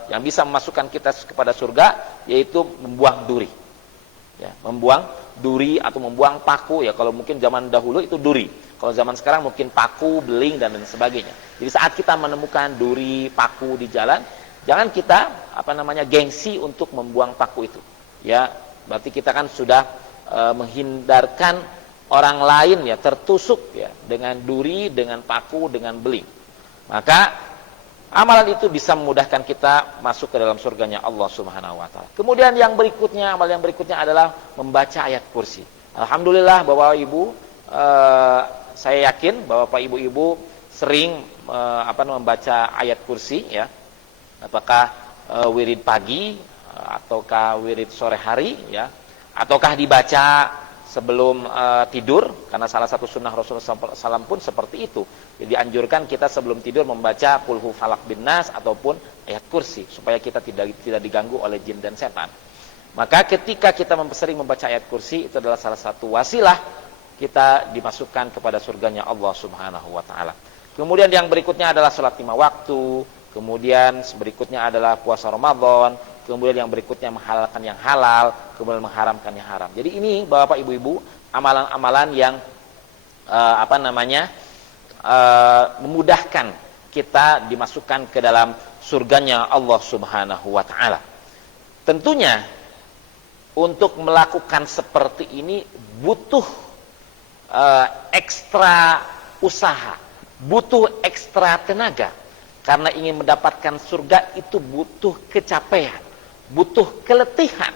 yang bisa memasukkan kita kepada surga, yaitu membuang duri. Ya, membuang duri atau membuang paku, ya kalau mungkin zaman dahulu itu duri. Kalau zaman sekarang mungkin paku, beling dan lain sebagainya. Jadi saat kita menemukan duri, paku di jalan, jangan kita gengsi untuk membuang paku itu. Ya, berarti kita kan sudah menghindarkan orang lain ya tertusuk ya dengan duri, dengan paku, dengan beling. Maka amalan itu bisa memudahkan kita masuk ke dalam surganya Allah Subhanahu wa taala. Kemudian amal yang berikutnya adalah membaca ayat kursi. Alhamdulillah Bapak Ibu, saya yakin bahwa Bapak Ibu sering membaca ayat kursi ya. Apakah wirid pagi ataukah wirid sore hari ya, ataukah dibaca sebelum tidur, karena salah satu sunnah Rasulullah SAW pun seperti itu. Jadi anjurkan kita sebelum tidur membaca Qul hu falaq bin nas ataupun ayat kursi supaya kita tidak diganggu oleh jin dan setan. Maka ketika kita sering membaca ayat kursi, itu adalah salah satu wasilah kita dimasukkan kepada surganya Allah Subhanahu wa taala. Kemudian yang berikutnya adalah salat 5 waktu, kemudian berikutnya adalah puasa Ramadan, kemudian yang berikutnya menghalalkan yang halal, kemudian mengharamkan yang haram. Jadi ini Bapak Ibu, amalan-amalan yang memudahkan kita dimasukkan ke dalam surganya Allah Subhanahu wa taala. Tentunya untuk melakukan seperti ini butuh ekstra usaha, butuh ekstra tenaga. Karena ingin mendapatkan surga itu butuh kecapean, butuh keletihan.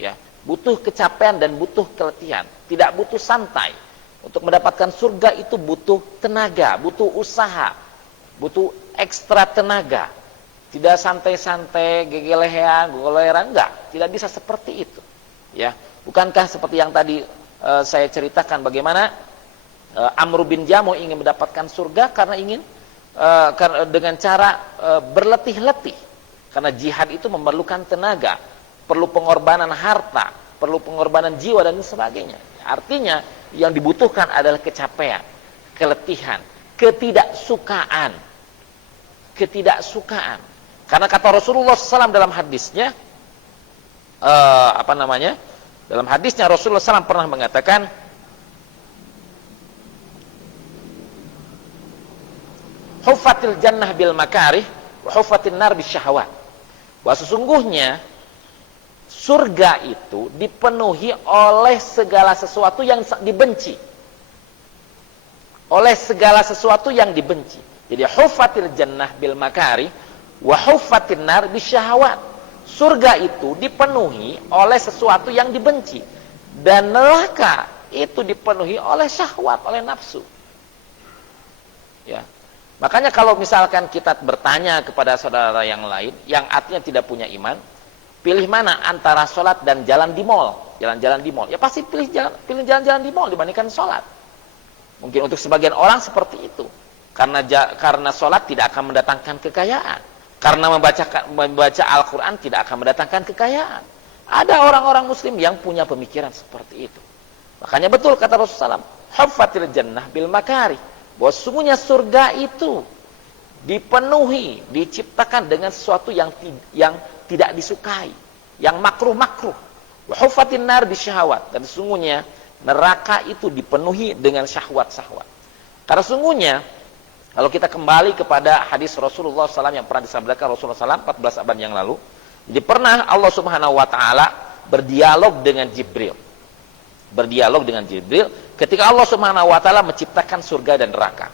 Ya, butuh kecapean dan butuh keletihan, tidak butuh santai. Untuk mendapatkan surga itu butuh tenaga, butuh usaha, butuh ekstra tenaga. Tidak santai-santai, gegelehan, goleran, enggak. Tidak bisa seperti itu. Ya, bukankah seperti yang tadi saya ceritakan bagaimana Amr bin Jamuh ingin mendapatkan surga karena ingin dengan cara berletih-letih. Karena jihad itu memerlukan tenaga, perlu pengorbanan harta, perlu pengorbanan jiwa dan sebagainya. Artinya yang dibutuhkan adalah kecapean, keletihan, ketidaksukaan. Karena kata Rasulullah SAW dalam hadisnya, dalam hadisnya Rasulullah SAW pernah mengatakan, huffatil jannah bil makarih wa huffatin nar bis syahwat. Bahwa sesungguhnya surga itu dipenuhi oleh segala sesuatu yang dibenci. Oleh segala sesuatu yang dibenci. Jadi huffatil jannah bil makarih wa huffatin nar bis syahwat. Surga itu dipenuhi oleh sesuatu yang dibenci, dan neraka itu dipenuhi oleh syahwat, oleh nafsu. Ya. Makanya kalau misalkan kita bertanya kepada saudara yang lain yang artinya tidak punya iman, pilih mana antara sholat dan jalan di mall? Jalan-jalan di mall. Ya pasti pilih jalan-jalan di mall dibandingkan sholat. Mungkin untuk sebagian orang seperti itu. Karena sholat tidak akan mendatangkan kekayaan. Karena membaca Al-Quran tidak akan mendatangkan kekayaan. Ada orang-orang muslim yang punya pemikiran seperti itu. Makanya betul kata Rasulullah SAW, huffatil jannah bil makari. Bahwa sungguhnya surga itu dipenuhi, diciptakan dengan sesuatu yang tidak disukai, yang makruh-makruh. Wa huffatin nar bisyahwat. Dan sungguhnya neraka itu dipenuhi dengan syahwat-syahwat. Karena sungguhnya kalau kita kembali kepada hadis Rasulullah SAW yang pernah disabdakan Rasulullah SAW 14 abad yang lalu, jadi pernah Allah Subhanahu wa taala berdialog dengan Jibril. Berdialog dengan Jibril ketika Allah Subhanahu wa taala menciptakan surga dan neraka.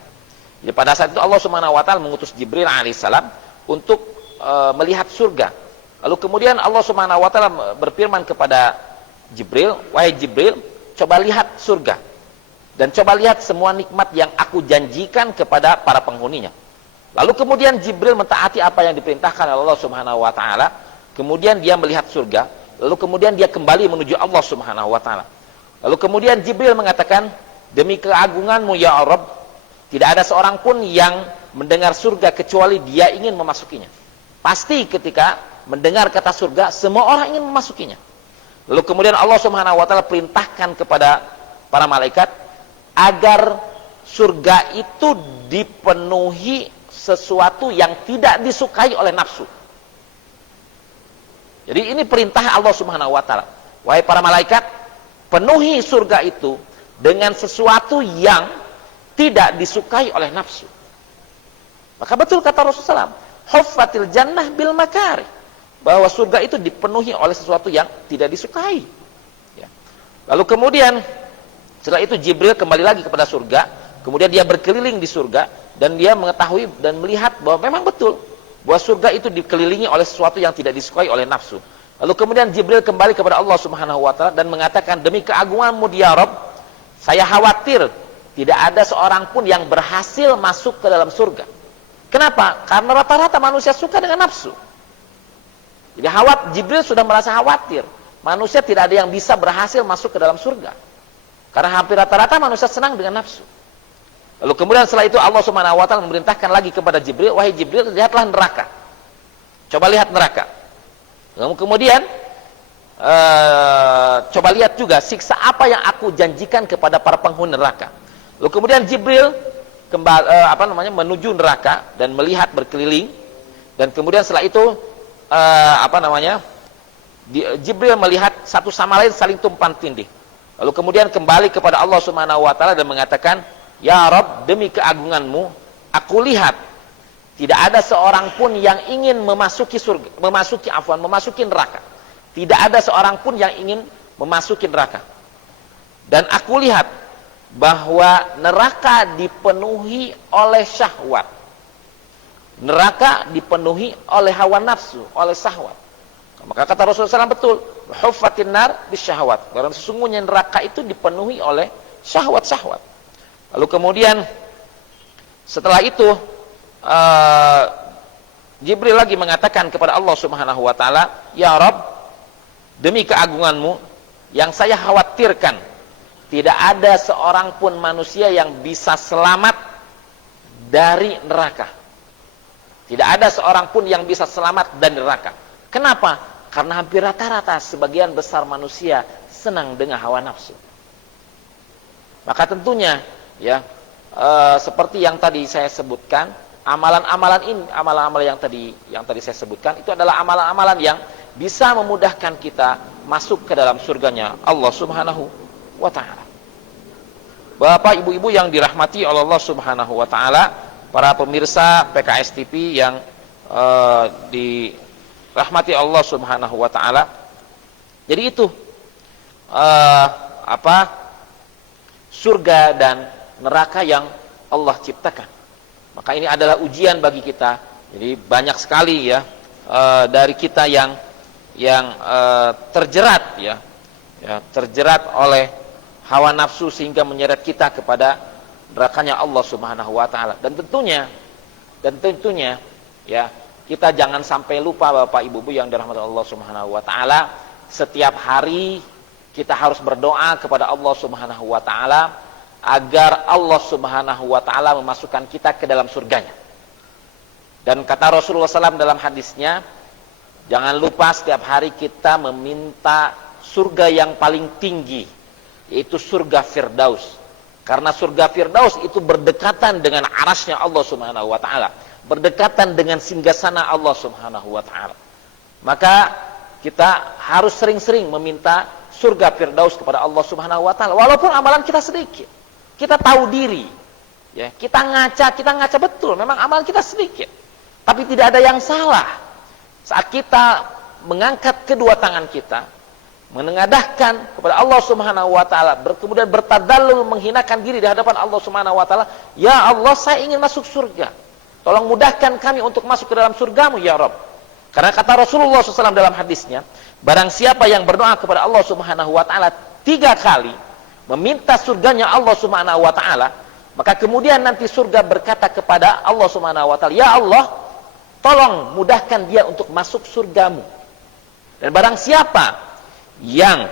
Jadi pada saat itu Allah Subhanahu wa taala mengutus Jibril alaihissalam untuk melihat surga. Lalu kemudian Allah Subhanahu wa taala berfirman kepada Jibril, "Wahai Jibril, coba lihat surga. Dan coba lihat semua nikmat yang aku janjikan kepada para penghuninya." Lalu kemudian Jibril mentaati apa yang diperintahkan oleh Allah Subhanahu wa taala. Kemudian dia melihat surga, lalu kemudian dia kembali menuju Allah Subhanahu wa taala. Lalu kemudian Jibril mengatakan, "Demi keagunganmu ya Rabb, tidak ada seorang pun yang mendengar surga kecuali dia ingin memasukinya." Pasti ketika mendengar kata surga, semua orang ingin memasukinya. Lalu kemudian Allah Subhanahu wa taala perintahkan kepada para malaikat agar surga itu dipenuhi sesuatu yang tidak disukai oleh nafsu. Jadi ini perintah Allah Subhanahu wa taala. Wahai para malaikat, penuhi surga itu dengan sesuatu yang tidak disukai oleh nafsu. Maka betul kata Rasulullah SAW, huffatil jannah bil makari, bahwa surga itu dipenuhi oleh sesuatu yang tidak disukai. Ya. Lalu kemudian setelah itu Jibril kembali lagi kepada surga, kemudian dia berkeliling di surga dan dia mengetahui dan melihat bahwa memang betul bahwa surga itu dikelilingi oleh sesuatu yang tidak disukai oleh nafsu. Lalu kemudian Jibril kembali kepada Allah Subhanahu wa taala dan mengatakan, demi keagungan-Mu ya Rabb, saya khawatir tidak ada seorang pun yang berhasil masuk ke dalam surga. Kenapa? Karena rata-rata manusia suka dengan nafsu. Jadi Jibril sudah merasa khawatir, manusia tidak ada yang bisa berhasil masuk ke dalam surga. Karena hampir rata-rata manusia senang dengan nafsu. Lalu kemudian setelah itu Allah Subhanahu wa taala memerintahkan lagi kepada Jibril, wahai Jibril, lihatlah neraka. Coba lihat neraka. Lalu kemudian coba lihat juga siksa apa yang aku janjikan kepada para penghuni neraka. Lalu kemudian Jibril menuju neraka dan melihat berkeliling, dan kemudian setelah itu Jibril melihat satu sama lain saling tumpang tindih. Lalu kemudian kembali kepada Allah Subhanahu wa taala dan mengatakan, ya Rabb, demi keagungan-Mu, aku lihat tidak ada seorang pun yang ingin memasuki neraka. Tidak ada seorang pun yang ingin memasuki neraka. Dan aku lihat bahwa neraka dipenuhi oleh syahwat. Neraka dipenuhi oleh hawa nafsu, oleh syahwat. Maka kata Rasulullah SAW betul, huffatin nar bisyahwat. Karena sesungguhnya neraka itu dipenuhi oleh syahwat-syahwat. Lalu kemudian setelah itu Jibril lagi mengatakan kepada Allah Subhanahu wa taala, ya Rabb, demi keagungan-Mu, yang saya khawatirkan tidak ada seorang pun manusia yang bisa selamat dari neraka. Tidak ada seorang pun yang bisa selamat dari neraka. Kenapa? Karena hampir rata-rata sebagian besar manusia senang dengan hawa nafsu. Maka tentunya ya, seperti yang tadi saya sebutkan, amalan-amalan yang tadi saya sebutkan itu adalah amalan-amalan yang bisa memudahkan kita masuk ke dalam surganya Allah Subhanahu wa taala. Bapak ibu-ibu yang dirahmati oleh Allah Subhanahu wa taala, para pemirsa PKS TV yang dirahmati Allah Subhanahu wa taala. Jadi itu surga dan neraka yang Allah ciptakan. Maka ini adalah ujian bagi kita. Jadi banyak sekali ya dari kita yang terjerat terjerat oleh hawa nafsu sehingga menyeret kita kepada nerakanya Allah Subhanahu wa taala. Dan tentunya ya, kita jangan sampai lupa Bapak Ibu yang dirahmati Allah Subhanahu wa taala, setiap hari kita harus berdoa kepada Allah Subhanahu wa taala agar Allah Subhanahu wa taala memasukkan kita ke dalam surganya. Dan kata Rasulullah SAW dalam hadisnya, jangan lupa setiap hari kita meminta surga yang paling tinggi, yaitu surga Firdaus. Karena surga Firdaus itu berdekatan dengan arasnya Allah Subhanahu wa taala, berdekatan dengan singgasana Allah Subhanahu wa taala. Maka kita harus sering-sering meminta surga Firdaus kepada Allah Subhanahu wa taala, walaupun amalan kita sedikit. Kita tahu diri, ya, kita ngaca betul, memang amalan kita sedikit, tapi tidak ada yang salah saat kita mengangkat kedua tangan kita, menengadahkan kepada Allah Subhanahu wa taala, kemudian bertadallul menghinakan diri di hadapan Allah Subhanahu wa taala, ya Allah, saya ingin masuk surga, tolong mudahkan kami untuk masuk ke dalam surgamu ya Rabb. Karena kata Rasulullah SAW dalam hadisnya, barang siapa yang berdoa kepada Allah Subhanahu wa taala 3 kali meminta surganya Allah Subhanahu wa taala, maka kemudian nanti surga berkata kepada Allah Subhanahu wa taala, ya Allah, tolong mudahkan dia untuk masuk surgamu. Dan barang siapa yang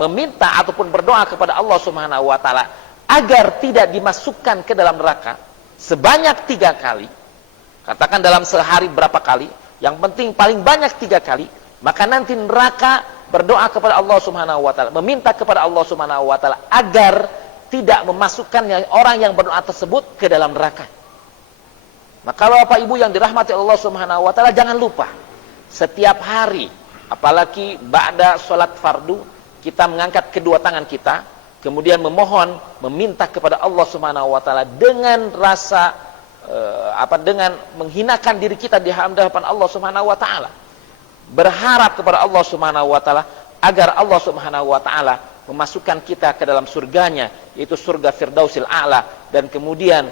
meminta ataupun berdoa kepada Allah Subhanahu wa taala agar tidak dimasukkan ke dalam neraka sebanyak 3 kali, katakan dalam sehari berapa kali, yang penting paling banyak 3 kali, maka nanti neraka berdoa kepada Allah Subhanahu wa taala, meminta kepada Allah Subhanahu wa taala agar tidak memasukkannya orang yang berdoa tersebut ke dalam neraka. Maka Bapak Ibu yang dirahmati Allah Subhanahu wa taala, jangan lupa setiap hari, apalagi ba'da salat fardu, kita mengangkat kedua tangan kita kemudian memohon, meminta kepada Allah Subhanahu wa taala dengan rasa dengan menghinakan diri kita di hadapan Allah Subhanahu wa taala. Berharap kepada Allah Subhanahu wa taala agar Allah Subhanahu wa taala memasukkan kita ke dalam surganya, yaitu surga Firdausil A'la, dan kemudian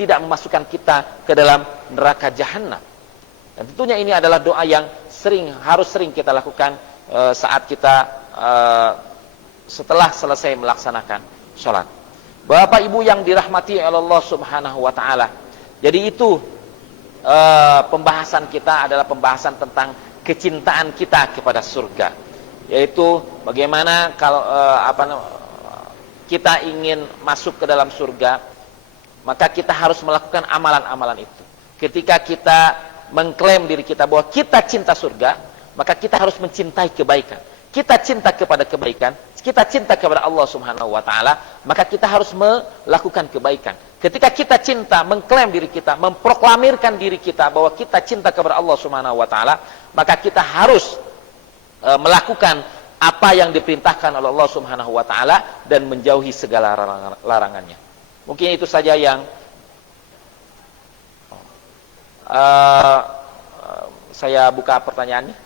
tidak memasukkan kita ke dalam neraka jahanam. Dan tentunya ini adalah doa yang harus sering kita lakukan saat kita setelah selesai melaksanakan sholat. Bapak Ibu yang dirahmati oleh Allah Subhanahu wa taala. Jadi itu pembahasan kita adalah pembahasan tentang kecintaan kita kepada surga. Yaitu bagaimana kalau kita ingin masuk ke dalam surga, maka kita harus melakukan amalan-amalan itu. Ketika kita mengklaim diri kita bahwa kita cinta surga, maka kita harus mencintai kebaikan. Kita cinta kepada kebaikan, kita cinta kepada Allah Subhanahu wa taala, maka kita harus melakukan kebaikan. Ketika kita cinta, mengklaim diri kita, memproklamirkan diri kita bahwa kita cinta kepada Allah Subhanahu wa taala, maka kita harus melakukan apa yang diperintahkan oleh Allah Subhanahu wa taala dan menjauhi segala larangannya. Mungkin itu saja yang saya buka pertanyaannya.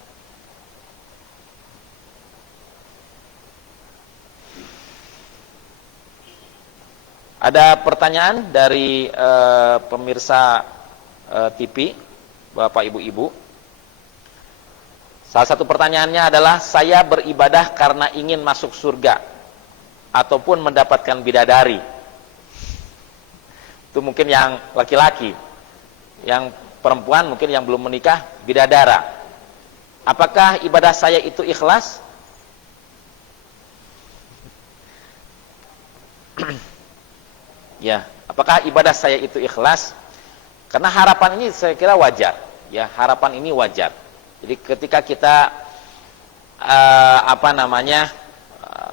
Ada pertanyaan dari pemirsa TV, Bapak Ibu-ibu. Salah satu pertanyaannya adalah, saya beribadah karena ingin masuk surga ataupun mendapatkan bidadari. Itu mungkin yang laki-laki. Yang perempuan mungkin yang belum menikah, bidadara. Apakah ibadah saya itu ikhlas? Ya, apakah ibadah saya itu ikhlas? Karena harapan ini saya kira wajar. Ya, harapan ini wajar. Jadi ketika kita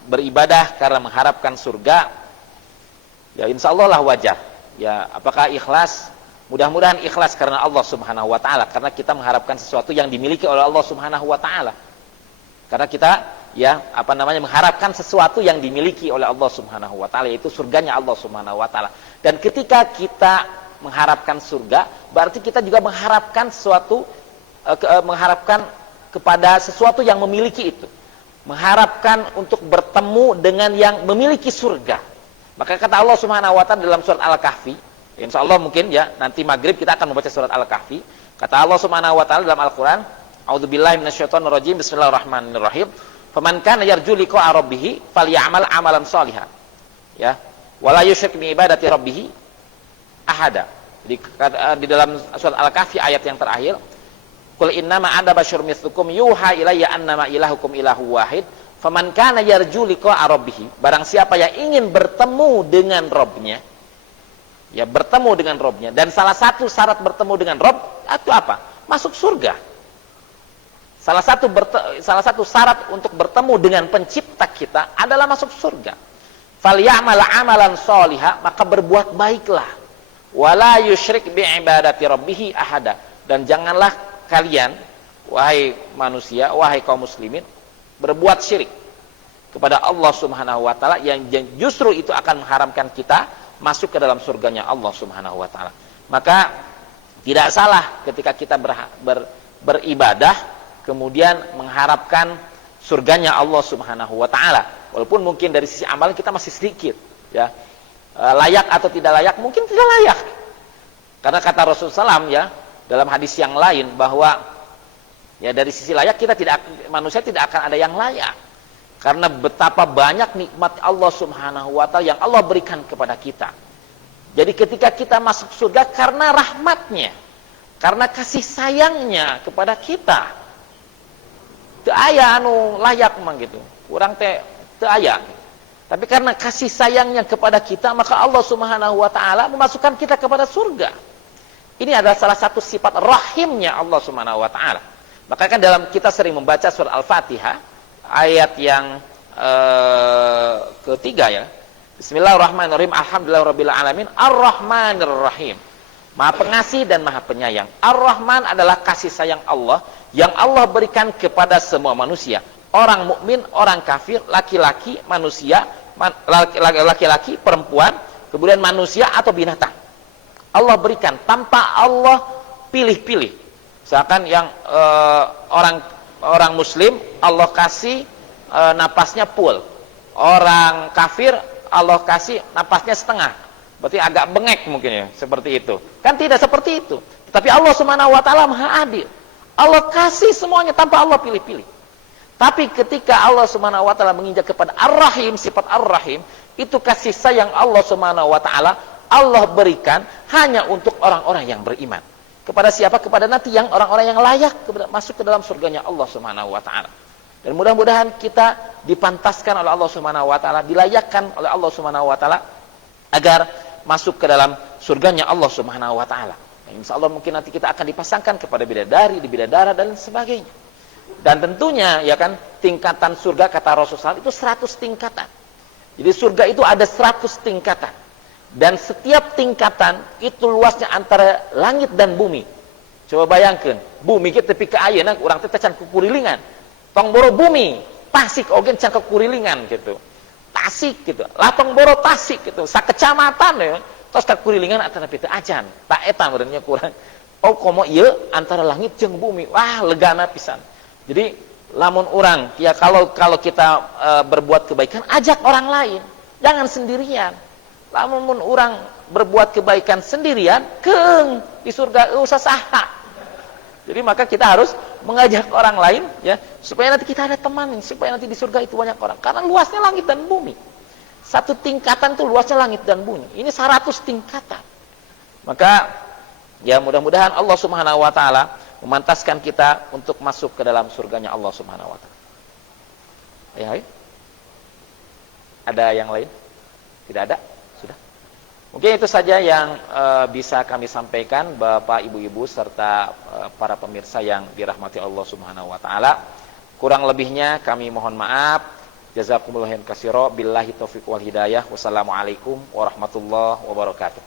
beribadah karena mengharapkan surga, ya insya Allah lah wajar. Ya, apakah ikhlas? Mudah-mudahan ikhlas karena Allah Subhanahu wa taala, karena kita mengharapkan sesuatu yang dimiliki oleh Allah Subhanahu wa taala. Karena kita mengharapkan sesuatu yang dimiliki oleh Allah Subhanahu wa taala, yaitu surganya Allah Subhanahu wa taala. Dan ketika kita mengharapkan surga, berarti kita juga mengharapkan kepada sesuatu yang memiliki itu. Mengharapkan untuk bertemu dengan yang memiliki surga. Maka kata Allah Subhanahu wa taala dalam surat Al-Kahfi, insyaallah mungkin ya nanti maghrib kita akan membaca surat Al-Kahfi. Kata Allah Subhanahu wa taala dalam Al-Qur'an, a'udzubillahi minasyaitonirrajim, bismillahirrahmanirrahim. Faman kana yarju liqa'a rabbih falyamal amalan shalihan. Ya, wala yusyrik bi ibadati rabbih ahada. Jadi di dalam surat Al-Kahfi ayat yang terakhir, qul innama ana basyarun mitslukum yuha ilayya annama ilahukum ilahu wahid. Faman kana yarju liqa'a rabbih, barang siapa yang ingin bertemu dengan Rabbnya, ya bertemu dengan Rabbnya, dan salah satu syarat bertemu dengan Rabb itu apa? Masuk surga. Salah satu syarat untuk bertemu dengan pencipta kita adalah masuk surga. Falyamal amalan shaliha, maka berbuat baiklah. Wala yusyrik bi ibadati rabbih ahada, dan janganlah kalian wahai manusia, wahai kaum muslimin, berbuat syirik kepada Allah Subhanahu wa taala, yang justru itu akan mengharamkan kita masuk ke dalam surganya Allah Subhanahu wa taala. Maka tidak salah ketika kita beribadah kemudian mengharapkan surganya Allah Subhanahu wa taala. Walaupun mungkin dari sisi amal kita masih sedikit, ya. Layak atau tidak layak? Mungkin tidak layak. Karena kata Rasulullah SAW, ya, dalam hadis yang lain bahwa ya dari sisi layak manusia tidak akan ada yang layak. Karena betapa banyak nikmat Allah Subhanahu wa taala yang Allah berikan kepada kita. Jadi ketika kita masuk surga karena rahmatnya, karena kasih sayangnya kepada kita, teu aya anu layak mah gitu. Urang teh teu aya. Tapi karena kasih sayangnya kepada kita, maka Allah Subhanahu wa taala memasukkan kita kepada surga. Ini adalah salah satu sifat rahimnya Allah Subhanahu wa taala. Maka kan dalam kita sering membaca surah Al-Fatihah, ayat yang ketiga, ya. Bismillahirrahmanirrahim. Alhamdulillahirabbil alamin, Ar-Rahmanir-Rahim. Maha pengasih dan Maha penyayang. Ar-Rahman adalah kasih sayang Allah yang Allah berikan kepada semua manusia. orang mukmin, orang kafir, laki-laki, manusia, laki-laki, perempuan, kemudian manusia atau binatang. Allah berikan tanpa Allah pilih-pilih. Misalkan yang orang muslim Allah kasih napasnya full. Orang kafir Allah kasih napasnya setengah. Berarti agak bengek mungkin ya, seperti itu. Kan tidak seperti itu. Tapi Allah Subhanahu wa taala Maha Adil. Allah kasih semuanya tanpa Allah pilih-pilih. Tapi ketika Allah Subhanahu wa taala menginjak kepada Ar-Rahim, sifat Ar-Rahim, itu kasih sayang Allah Subhanahu wa taala Allah berikan hanya untuk orang-orang yang beriman. Kepada siapa? Kepada nanti yang orang-orang yang layak masuk ke dalam surganya Allah Subhanahu wa taala. Dan mudah-mudahan kita dipantaskan oleh Allah Subhanahu wa taala, dilayakkan oleh Allah Subhanahu wa taala agar masuk ke dalam surganya Allah Subhanahu wa taala. Insya Allah mungkin nanti kita akan dipasangkan kepada bidadari, di bidadara dan sebagainya. Dan tentunya ya kan tingkatan surga kata Rasulullah itu 100 tingkatan. Jadi surga itu ada 100 tingkatan. Dan setiap tingkatan itu luasnya antara langit dan bumi. Coba bayangkan, bumi kita tepi ke ayeuna urang teh can kukurilingan. Tong boro bumi, Tasik oge can kukurilingan gitu. Tasik gitu. Latong boro Tasik gitu. Sakecamatan ya. Terus kakurilingan antara pitu ajan, tak eta merenya kurang. Oh komo ieu antara langit jeung bumi. Wah, legana pisan. Jadi lamun orang ya kalau kita berbuat kebaikan ajak orang lain, jangan sendirian. Lamun orang berbuat kebaikan sendirian, keung di surga usah saha. Jadi maka kita harus mengajak orang lain ya supaya nanti kita ada teman, supaya nanti di surga itu banyak orang. Karena luasnya langit dan bumi. Satu tingkatan itu luasnya langit dan bumi. Ini 100 tingkatan. Maka ya mudah-mudahan Allah Subhanahu wa taala memantaskan kita untuk masuk ke dalam surganya Allah Subhanahu wa taala. Ya, ada yang lain? Tidak ada? Sudah. Mungkin itu saja yang bisa kami sampaikan Bapak, Ibu-ibu serta para pemirsa yang dirahmati Allah Subhanahu wa taala. Kurang lebihnya kami mohon maaf. Jazakumullahu khairan katsira, billahi taufiq wal hidayah. Wassalamualaikum warahmatullahi wabarakatuh.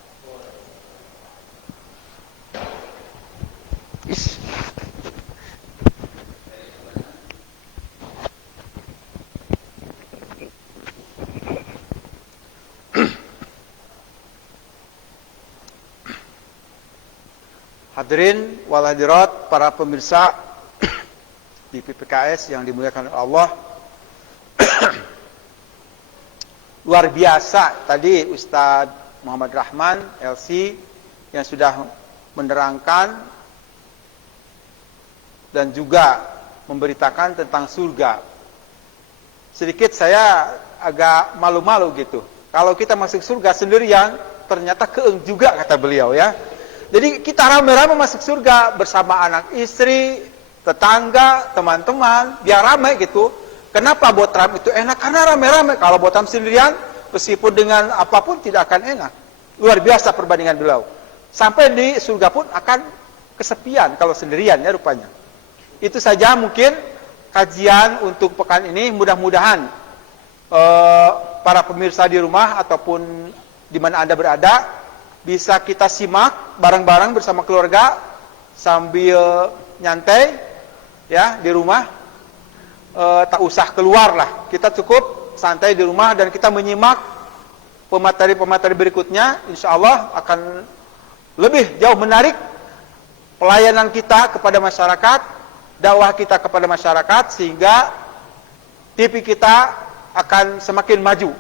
Hadirin wal hadirat, para pemirsa di PPKS yang dimuliakan oleh Allah. Luar biasa tadi Ustadz Muhammad Rahman LC yang sudah menerangkan dan juga memberitakan tentang surga. Sedikit saya agak malu-malu gitu. Kalau kita masuk surga sendirian, ternyata keeng juga kata beliau ya. Jadi kita rame-rame masuk surga bersama anak istri, tetangga, teman-teman, biar ramai gitu. Kenapa buat ram itu enak? Karena rame-rame. Kalau buat ram sendirian, meskipun dengan apapun tidak akan enak. Luar biasa perbandingan beliau. Sampai di surga pun akan kesepian kalau sendirian ya rupanya. Itu saja mungkin kajian untuk pekan ini. Mudah-mudahan para pemirsa di rumah ataupun di mana Anda berada bisa kita simak bareng-bareng bersama keluarga sambil nyantai ya di rumah. Tak usah keluar lah, kita cukup santai di rumah dan kita menyimak pemateri-pemateri berikutnya. Insya Allah akan lebih jauh menarik pelayanan kita kepada masyarakat, dakwah kita kepada masyarakat, sehingga TV kita akan semakin maju.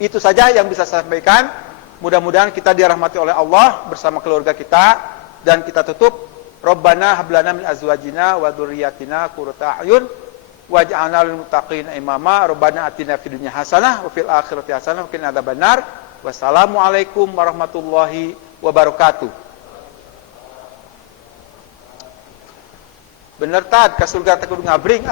Itu saja yang bisa saya sampaikan. Mudah-mudahan kita dirahmati oleh Allah bersama keluarga kita, dan kita tutup Rabbana hab lana min azwajina wa dzurriyyatina qurrata a'yun waj'alna lil muttaqina imama. Rabbana atina fid dunya hasanah wa fil akhirati hasanah wa qina adzabannar. Wassalamualaikum warahmatullahi wabarakatuh. Bener tad ka surga teh kudu ngabring